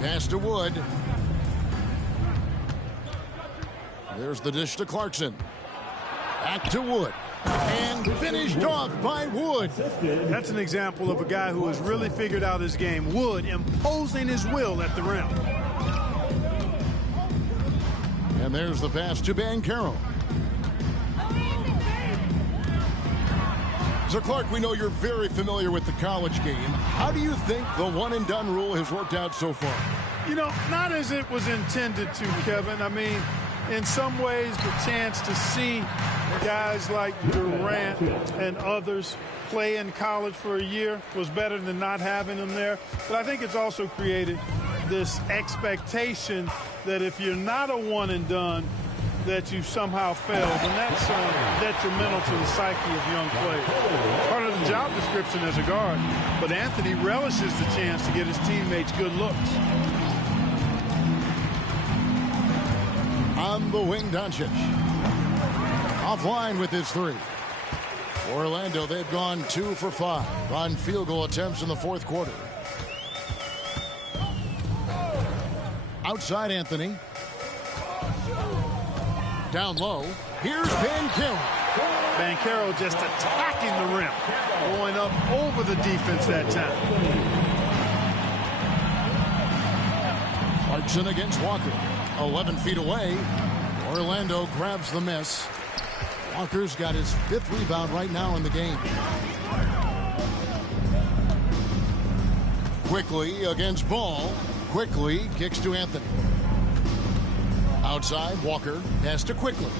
Pass to Wood. There's the dish to Clarkson. Back to Wood. And finished off by Wood. That's an example of a guy who has really figured out his game. Wood imposing his will at the rim. And there's the pass to Banchero. So, Clark, we know you're very familiar with the college game. How do you think the one-and-done rule has worked out so far? You know, not as it was intended to, Kevin. I mean, in some ways, the chance to see guys like Durant and others play in college for a year was better than not having them there. But I think it's also created this expectation that if you're not a one-and-done, that you somehow failed, and that's detrimental to the psyche of young players. Part of the job description as a guard, but Anthony relishes the chance to get his teammates good looks. On the wing, Doncic. Offline with his three. Orlando, they've gone 2 for 5 on field goal attempts in the fourth quarter. Outside Anthony. Down low. Here's Banchero. Banchero just attacking the rim. Going up over the defense that time. Clarkson against Walker. 11 feet away. Orlando grabs the miss. Walker's got his 5th rebound right now in the game. Quickly against Ball. Quickly kicks to Anthony. Outside, Walker. Pass to Quickly.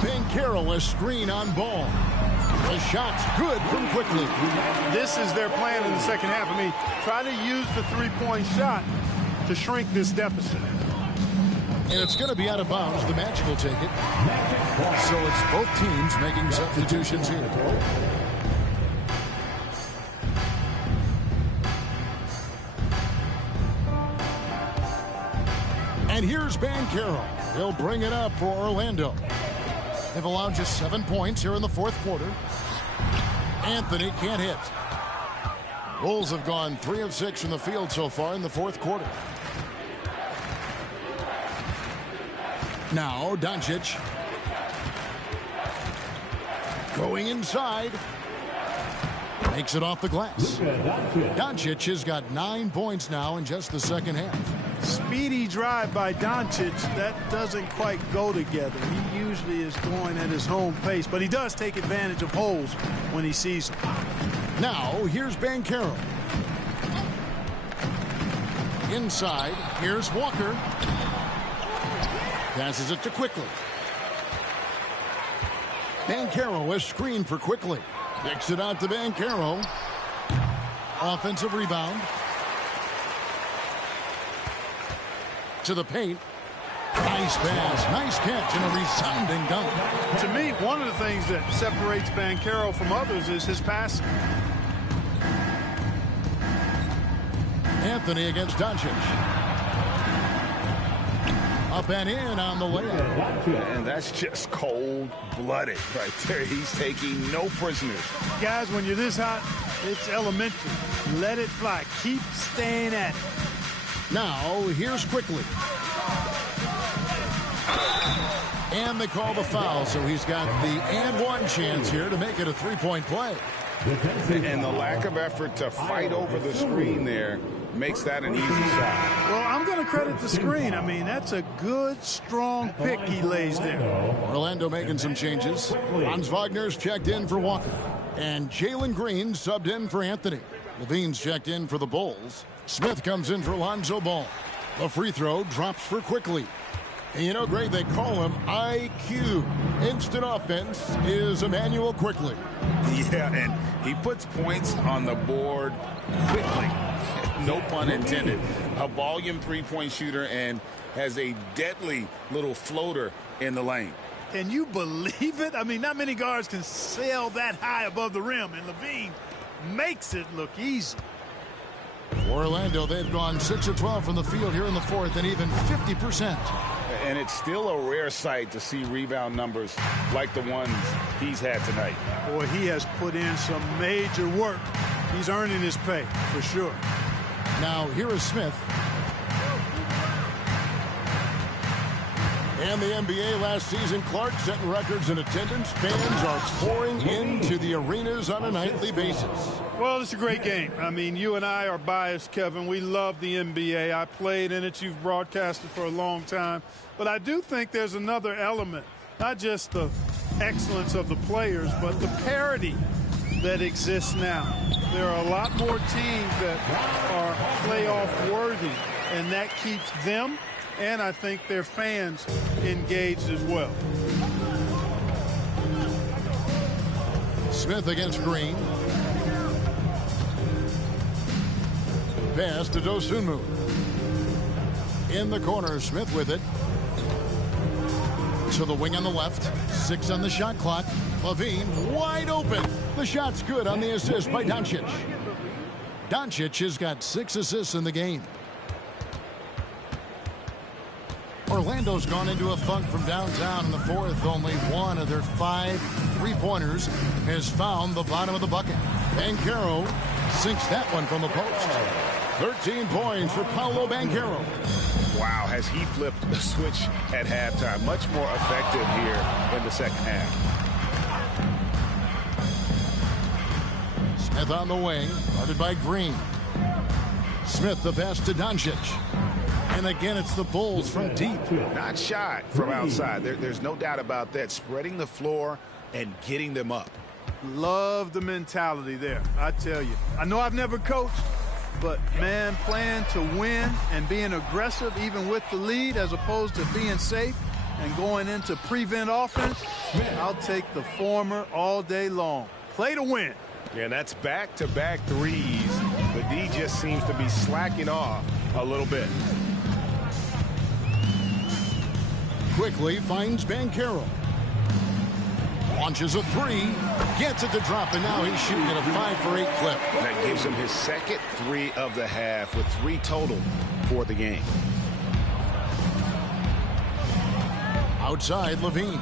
Banchero, a screen on Ball. The shot's good from Quickly. This is their plan in the second half. I mean, try to use the three-point shot to shrink this deficit. And it's going to be out of bounds. The Magic will take it. So it's both teams making substitutions here. And here's Banchero. He'll bring it up for Orlando. They've allowed just 7 points here in the 4th quarter. Anthony can't hit. Bulls have gone 3 of 6 from the field so far in the 4th quarter. Now Doncic. Going inside. Makes it off the glass. Doncic has got 9 points now in just the second half. Speedy drive by Doncic. That doesn't quite go together. He usually is going at his home pace, but he does take advantage of holes when he sees them. Now, here's Banchero. Inside, here's Walker. Passes it to Quickly. Banchero, a screen for Quickly. Kicks it out to Banchero. Offensive rebound. To the paint. Nice pass, nice catch, and a resounding dunk. To me, one of the things that separates Banchero from others is his passing. Anthony against Doncic. Up and in on the layup. And that's just cold-blooded right there. He's taking no prisoners. Guys, when you're this hot, it's elementary. Let it fly. Keep staying at it. Now, here's Quickly. And they call the foul, so he's got the and one chance here to make it a three-point play. And the lack of effort to fight over the screen there makes that an easy shot. Well, I'm going to credit the screen. I mean, that's a good, strong pick he lays there. Orlando making some changes. Franz Wagner's checked in for Walker. And Jalen Green subbed in for Anthony. Levine's checked in for the Bulls. Smith comes in for Lonzo Ball. The free throw drops for Quickly. And you know, Greg, they call him IQ. Instant offense is Emmanuel Quickly. Yeah, and he puts points on the board quickly. No pun intended. A volume three-point shooter and has a deadly little floater in the lane. Can you believe it? I mean, not many guards can sail that high above the rim, and Levine makes it look easy. For Orlando, they've gone 6 of 12 from the field here in the fourth, and even 50%. And it's still a rare sight to see rebound numbers like the ones he's had tonight. Boy, he has put in some major work. He's earning his pay, for sure. Now, here is Smith. And the NBA last season, Clark setting records in attendance. Fans are pouring into the arenas on a nightly basis. Well, it's a great game. I mean, you and I are biased, Kevin. We love the NBA. I played in it. You've broadcasted for a long time. But I do think there's another element, not just the excellence of the players, but the parity that exists now. There are a lot more teams that are playoff worthy, and that keeps them and I think their fans engaged as well. Smith against Green. Pass to Dosunmu. In the corner, Smith with it. To the wing on the left. 6 on the shot clock. Levine wide open. The shot's good on the assist by Doncic. Doncic has got 6 assists in the game. Orlando's gone into a funk from downtown in the fourth. Only one of their 5 three-pointers has found the bottom of the bucket. Banchero sinks that one from the post. 13 points for Paolo Banchero. Wow, has he flipped the switch at halftime. Much more effective here in the second half. Smith on the wing, guarded by Green. Smith the pass to Doncic. And again, it's the Bulls from deep. Not shy from outside. There's no doubt about that. Spreading the floor and getting them up. Love the mentality there, I tell you. I know I've never coached, but, man, playing to win and being aggressive even with the lead as opposed to being safe and going into prevent offense, I'll take the former all day long. Play to win. Yeah, and that's back-to-back threes. The D just seems to be slacking off a little bit. Quickly finds Banchero. Launches a three, gets it to drop, and now he's shooting at a 5-for-8 clip. That gives him his second three of the half with 3 total for the game. Outside, Levine.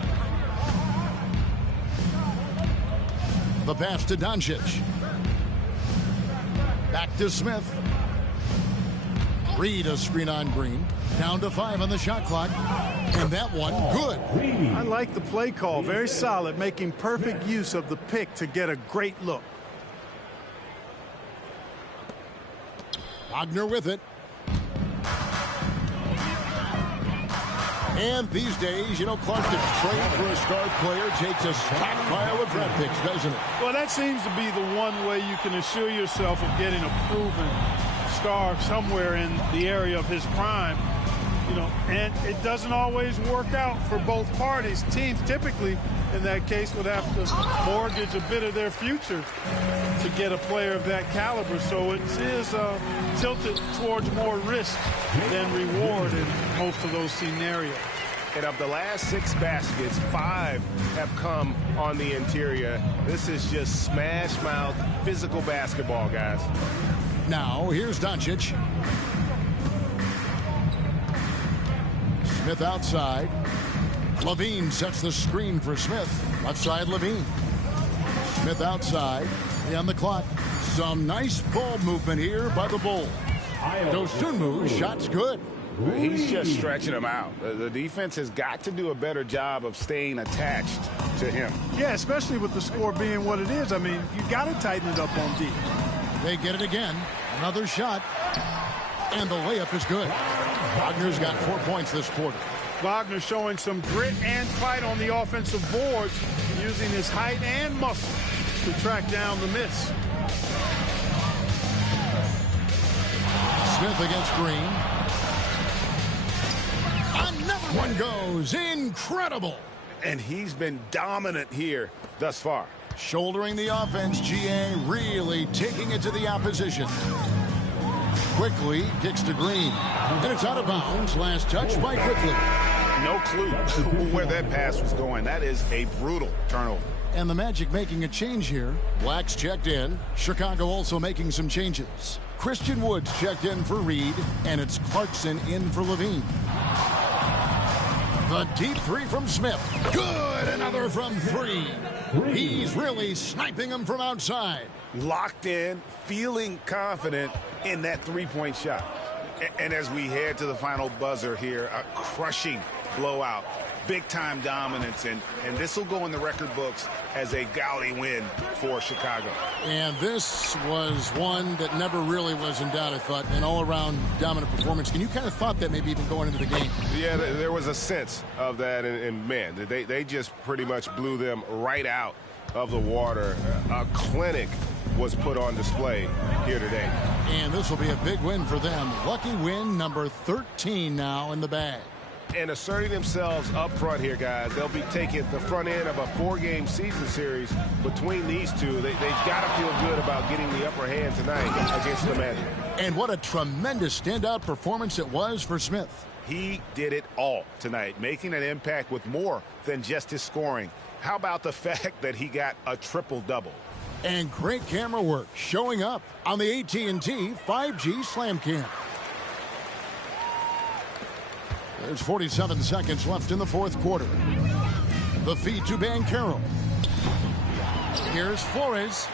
The pass to Doncic. Back to Smith. Reed a screen on Green. Down to 5 on the shot clock. And that one, good. I like the play call. Very solid, making perfect use of the pick to get a great look. Wagner with it. And these days, you know, Clark, to trade for a star player takes a stockpile of draft picks, doesn't it? Well, that seems to be the one way you can assure yourself of getting a proven star somewhere in the area of his prime. You know, and it doesn't always work out for both parties. Teams typically, in that case, would have to mortgage a bit of their future to get a player of that caliber. So it is tilted towards more risk than reward in most of those scenarios. And of the last 6 baskets, 5 have come on the interior. This is just smash-mouth physical basketball, guys. Now, here's Doncic. Smith outside. Levine sets the screen for Smith. Left side, Levine. Smith outside. On the clock. Some nice ball movement here by the Bulls. Dosunmu, shot's good. He's just stretching him out. The defense has got to do a better job of staying attached to him. Yeah, especially with the score being what it is. I mean, you got to tighten it up on D. They get it again. Another shot. And the layup is good. Wagner's got 4 points this quarter. Wagner showing some grit and fight on the offensive boards, using his height and muscle to track down the miss. Smith against Green. Another one goes. Incredible. And he's been dominant here thus far. Shouldering the offense, GA really taking it to the opposition. Quickly kicks to Green. And it's out of bounds. Last touch by Quickly. No clue where that pass was going. That is a brutal turnover. And the Magic making a change here. Black's checked in. Chicago also making some changes. Christian Woods checked in for Reed. And it's Clarkson in for Levine. The deep 3 from Smith. Good. Another from 3. He's really sniping them from outside. Locked in, feeling confident in that 3-point shot. And as we head to the final buzzer here, a crushing blowout, big-time dominance, and this will go in the record books as a gaudy win for Chicago. And this was one that never really was in doubt, I thought, an all-around dominant performance. And you kind of thought that maybe even going into the game. Yeah, there was a sense of that, and man, they just pretty much blew them right out of the water. A clinic was put on display here today. And this will be a big win for them. Lucky win number 13 now in the bag. And asserting themselves up front here, guys. They'll be taking the front end of a 4-game season series between these two. They've got to feel good about getting the upper hand tonight against the Magic. And what a tremendous standout performance it was for Smith. He did it all tonight, making an impact with more than just his scoring. How about the fact that he got a triple-double? And great camera work showing up on the AT&T 5G Slam Cam. There's 47 seconds left in the fourth quarter. The feed to Banchero. Here's Flores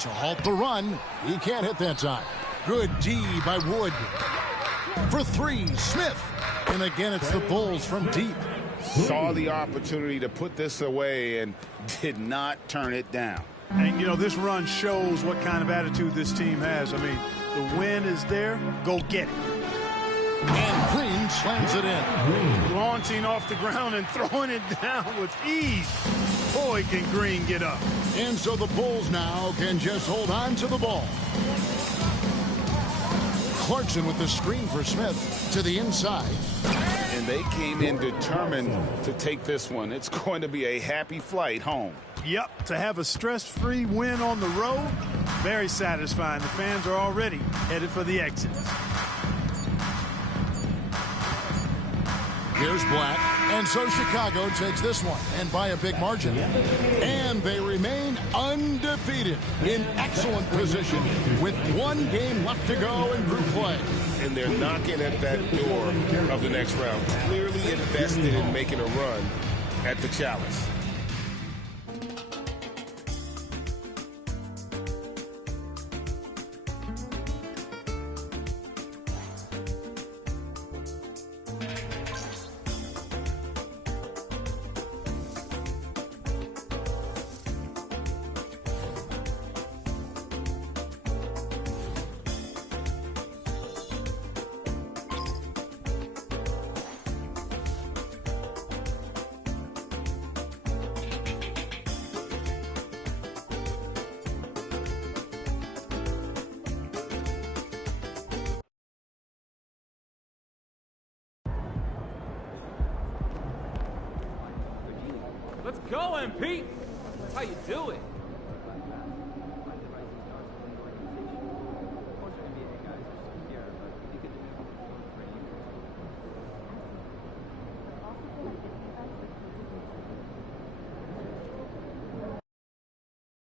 to halt the run. He can't hit that time. Good D by Wood. For 3, Smith. And again, it's the Bulls from deep. Saw the opportunity to put this away and did not turn it down. And, you know, this run shows what kind of attitude this team has. I mean, the win is there. Go get it. And Green slams it in. Launching off the ground and throwing it down with ease. Boy, can Green get up. And so the Bulls now can just hold on to the ball. Clarkson with the screen for Smith to the inside. And they came in determined to take this one. It's going to be a happy flight home. Yep, to have a stress-free win on the road, very satisfying. The fans are already headed for the exits. Here's Black, and so Chicago takes this one, and by a big margin. And they remain undefeated in excellent position with one game left to go in group play. And they're knocking at that door of the next round, clearly invested in making a run at the Chalice. Let's go, MP! That's how you do it.